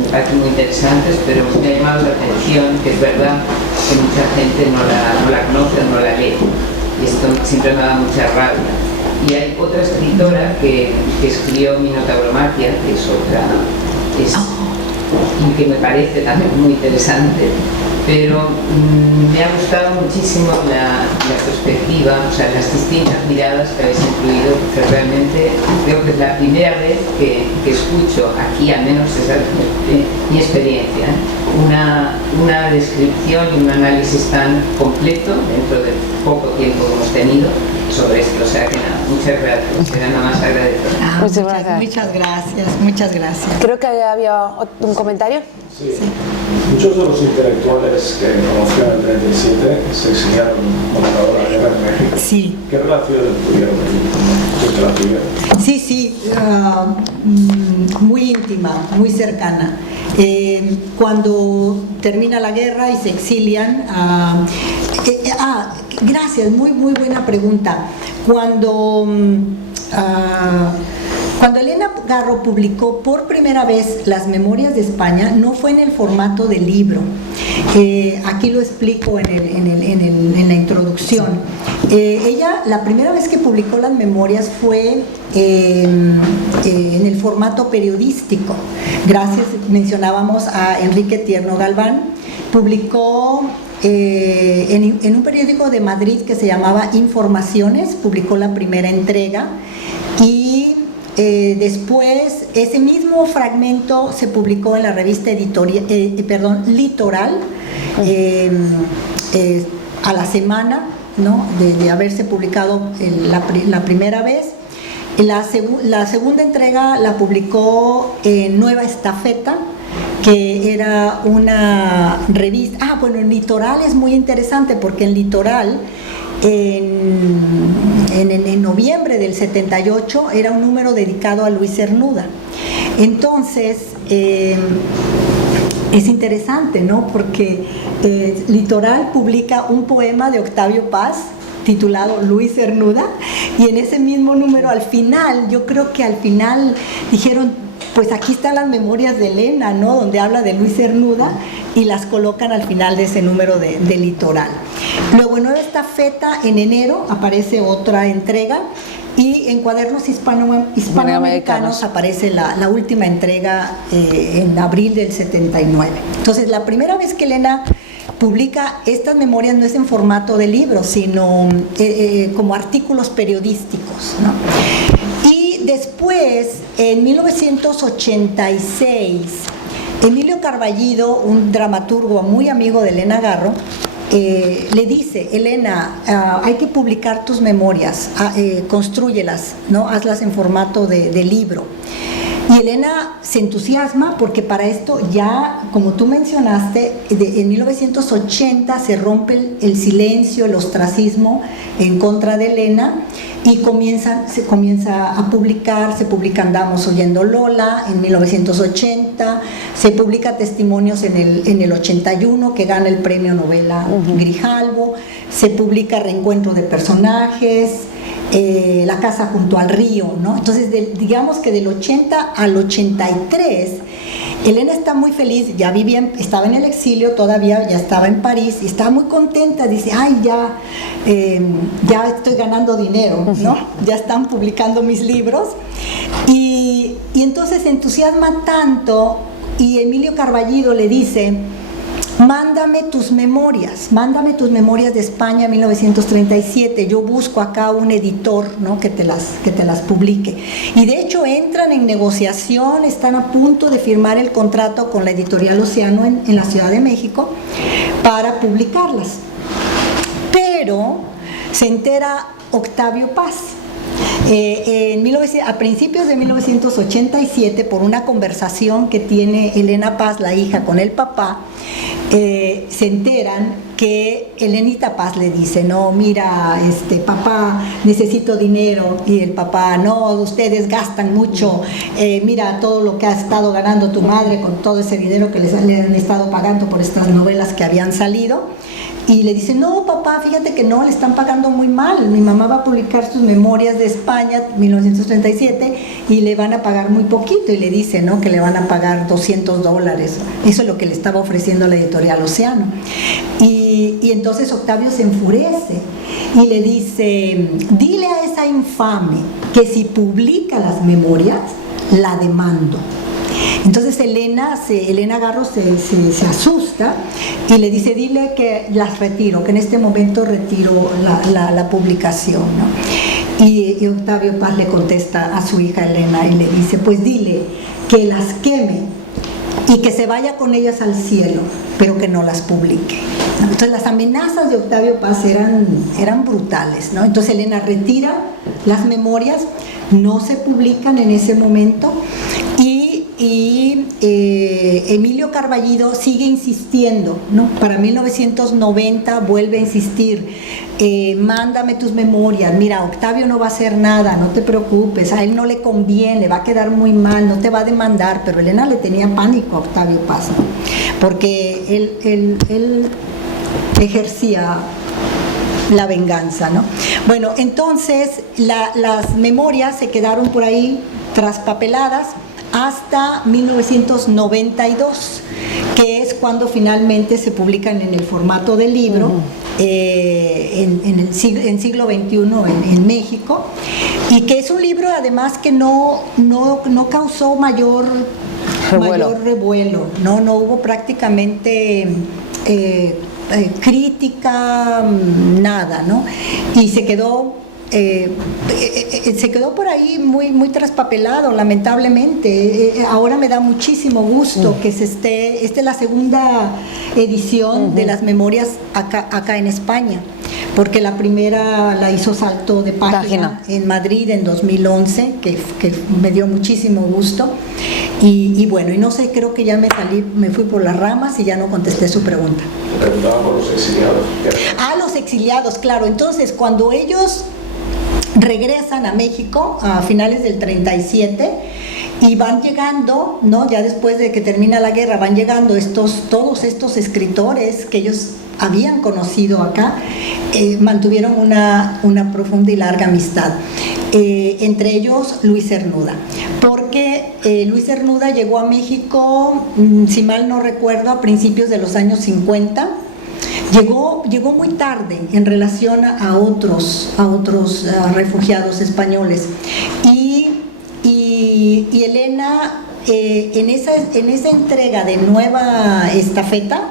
me parecen muy interesantes, pero me ha llamado la atención que es verdad que mucha gente no la conoce o no la lee, y esto siempre me da mucha rabia. Y hay otra escritora que escribió Minotauromaquia, que es otra, y que me parece también muy interesante, pero me ha gustado muchísimo la perspectiva, o sea, las distintas miradas que habéis incluido, porque realmente creo que es la primera vez que escucho aquí, al menos esa es mi experiencia, una descripción y un análisis tan completo dentro del poco tiempo que hemos tenido sobre esto. O sea que nada, muchas gracias, era nada más agradecer. Muchas gracias. Creo que había un comentario. Sí. Muchos de los intelectuales que conoció en el 37 se exiliaron durante la guerra en México. Sí. ¿Qué relaciones tuvieron con la vida? Sí, sí, muy íntima, muy cercana. Cuando termina la guerra y se exilian, gracias, muy buena pregunta. Cuando Elena Garro publicó por primera vez las Memorias de España, no fue en el formato de libro. Aquí lo explico en la introducción. Ella, la primera vez que publicó las memorias fue en el formato periodístico. Gracias, mencionábamos a Enrique Tierno Galván. Publicó en un periódico de Madrid que se llamaba Informaciones, publicó la primera entrega y después ese mismo fragmento se publicó en la revista Litoral a la semana, ¿no?, de haberse publicado la primera vez. La segunda entrega la publicó en Nueva Estafeta, que era una revista. Bueno, en Litoral es muy interesante porque en Litoral en noviembre del 78 era un número dedicado a Luis Cernuda. Entonces es interesante, ¿no?, porque Litoral publica un poema de Octavio Paz titulado Luis Cernuda, y en ese mismo número al final, yo creo que al final dijeron, pues aquí están las memorias de Elena, ¿no?, donde habla de Luis Cernuda, y las colocan al final de ese número de Litoral. Luego en Nueva Estafeta, en enero, aparece otra entrega, y en Cuadernos Hispanoamericanos aparece la última entrega en abril del 79. Entonces, la primera vez que Elena publica estas memorias no es en formato de libro, sino como artículos periodísticos, ¿no? Y después, en 1986, Emilio Carballido, un dramaturgo muy amigo de Elena Garro, le dice: Elena, hay que publicar tus memorias, constrúyelas, ¿no?, hazlas en formato de libro. Y Elena se entusiasma porque para esto ya, como tú mencionaste, en 1980 se rompe el silencio, el ostracismo en contra de Elena, y se comienza a publicar. Se publica Andamos oyendo Lola en 1980, se publica Testimonios en el 81, que gana el premio novela Grijalbo, se publica Reencuentro de personajes, La casa junto al río, ¿no? Entonces, digamos que del 80 al 83, Elena está muy feliz, estaba en el exilio todavía, ya estaba en París y estaba muy contenta, dice: ay, ya estoy ganando dinero, ¿no? Ya están publicando mis libros, y entonces se entusiasma tanto, y Emilio Carballido le dice: mándame tus memorias de España 1937, yo busco acá un editor, ¿no?, que te las publique. Y de hecho entran en negociación, están a punto de firmar el contrato con la editorial Océano en la Ciudad de México para publicarlas. Pero se entera Octavio Paz. A principios de 1987, por una conversación que tiene Elena Paz, la hija, con el papá, se enteran que Elenita Paz le dice: no, mira, papá, necesito dinero. Y el papá: no, ustedes gastan mucho, mira todo lo que ha estado ganando tu madre con todo ese dinero que le han estado pagando por estas novelas que habían salido. Y le dice: no, papá, fíjate que no, le están pagando muy mal, mi mamá va a publicar sus memorias de España 1937 y le van a pagar muy poquito. Y le dice, ¿no?, que le van a pagar $200, eso es lo que le estaba ofreciendo la editorial Océano. Y entonces Octavio se enfurece y le dice: dile a esa infame que si publica las memorias, la demando. Entonces Elena Garro se asusta y le dice: dile que las retiro, que en este momento retiro la publicación, ¿no? Y Octavio Paz le contesta a su hija Elena y le dice: pues dile que las queme y que se vaya con ellas al cielo, pero que no las publique. Entonces las amenazas de Octavio Paz eran brutales, ¿no? Entonces Elena retira las memorias, no se publican en ese momento, y Emilio Carballido sigue insistiendo, ¿no? Para 1990 vuelve a insistir, mándame tus memorias, mira, Octavio no va a hacer nada, no te preocupes, a él no le conviene, va a quedar muy mal, no te va a demandar, pero Elena le tenía pánico a Octavio Paz, ¿no? Porque él ejercía la venganza, ¿no? Bueno, entonces las memorias se quedaron por ahí traspapeladas hasta 1992, que es cuando finalmente se publican en el formato de libro, en siglo XXI en México, y que es un libro además que no causó mayor revuelo, no hubo prácticamente crítica, nada, ¿no? Y se quedó por ahí muy traspapelado, lamentablemente. Ahora me da muchísimo gusto que esta es la segunda edición de las memorias acá en España, porque la primera la hizo Salto de Página en Madrid en 2011, que me dio muchísimo gusto. Y bueno, y no sé, creo que ya me fui por las ramas y ya no contesté su pregunta. Preguntaba por los exiliados. Los exiliados, claro. Entonces, cuando ellos regresan a México a finales del 37 y van llegando, ¿no? Ya después de que termina la guerra, van llegando todos estos escritores que ellos habían conocido acá, mantuvieron una profunda y larga amistad. Entre ellos Luis Cernuda, porque Luis Cernuda llegó a México, si mal no recuerdo, a principios de los años 50. Llegó muy tarde en relación a otros refugiados españoles, y Elena, en esa entrega de Nueva Estafeta,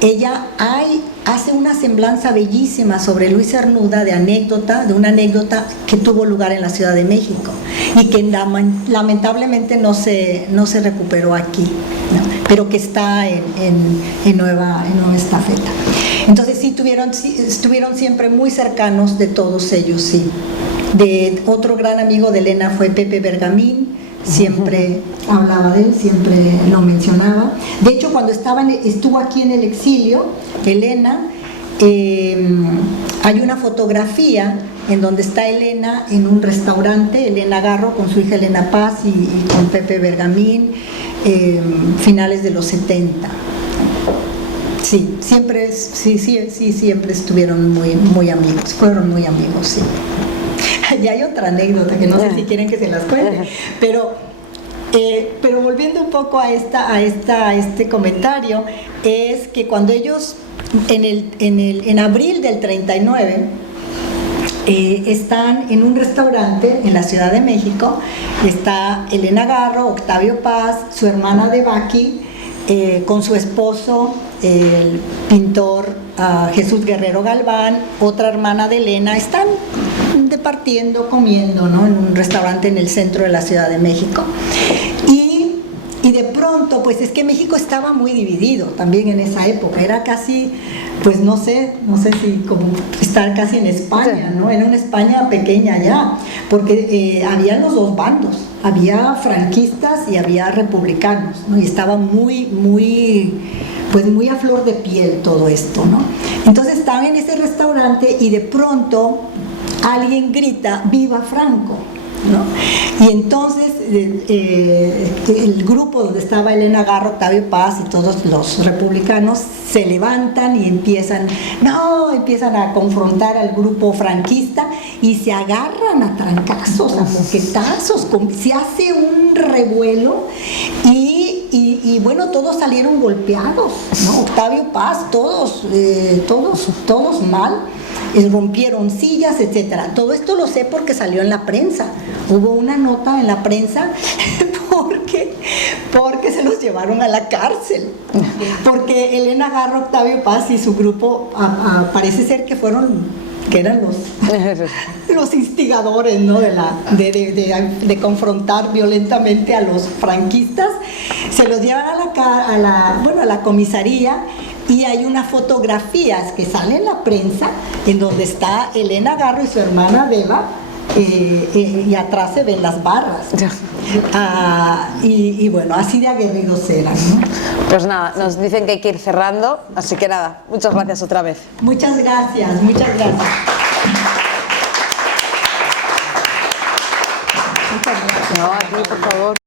ella hace una semblanza bellísima sobre Luis Cernuda, de una anécdota que tuvo lugar en la Ciudad de México y que lamentablemente no se recuperó aquí, ¿no? Pero que está en Nueva Estafeta. Entonces sí estuvieron siempre muy cercanos de todos ellos, sí. Otro gran amigo de Elena fue Pepe Bergamín. Siempre hablaba de él, siempre lo mencionaba. De hecho, cuando estuvo aquí en el exilio, Elena, hay una fotografía en donde está Elena en un restaurante, Elena Garro con su hija Elena Paz y con Pepe Bergamín, finales de los 70. Sí, siempre estuvieron muy amigos, fueron muy amigos, sí. Y hay otra anécdota que no sé si quieren que se las cuente, pero volviendo un poco a este comentario, es que cuando ellos en abril del 39 están en un restaurante en la Ciudad de México, está Elena Garro, Octavio Paz, su hermana Debaki, con su esposo, el pintor Jesús Guerrero Galván, otra hermana de Elena, están departiendo, comiendo, ¿no? En un restaurante en el centro de la Ciudad de México. Y de pronto, pues es que México estaba muy dividido también en esa época, era casi, pues no sé si como estar casi en España, ¿no? Era una España pequeña ya, porque había los dos bandos, había franquistas y había republicanos, ¿no? Y estaba muy a flor de piel todo esto, ¿no? Entonces estaban en ese restaurante y de pronto alguien grita, ¡viva Franco!, ¿no? Y entonces el grupo donde estaba Elena Garro, Octavio Paz y todos los republicanos se levantan y empiezan a confrontar al grupo franquista y se agarran a trancazos, a moquetazos, se hace un revuelo y bueno, todos salieron golpeados, ¿no? Octavio Paz, todos mal. Rompieron sillas, etcétera. Todo esto lo sé porque salió en la prensa. Hubo una nota en la prensa porque se los llevaron a la cárcel. Porque Elena Garro, Octavio Paz y su grupo parece ser que eran los instigadores, ¿no? de confrontar violentamente a los franquistas. Se los llevan a la comisaría. Y hay unas fotografías que salen en la prensa en donde está Elena Garro y su hermana Deba y atrás se ven las barras. Y bueno, así de aguerridos eran, ¿no? Pues nada, nos dicen que hay que ir cerrando, así que nada, muchas gracias otra vez. Muchas gracias, muchas gracias. No, a ti, por favor.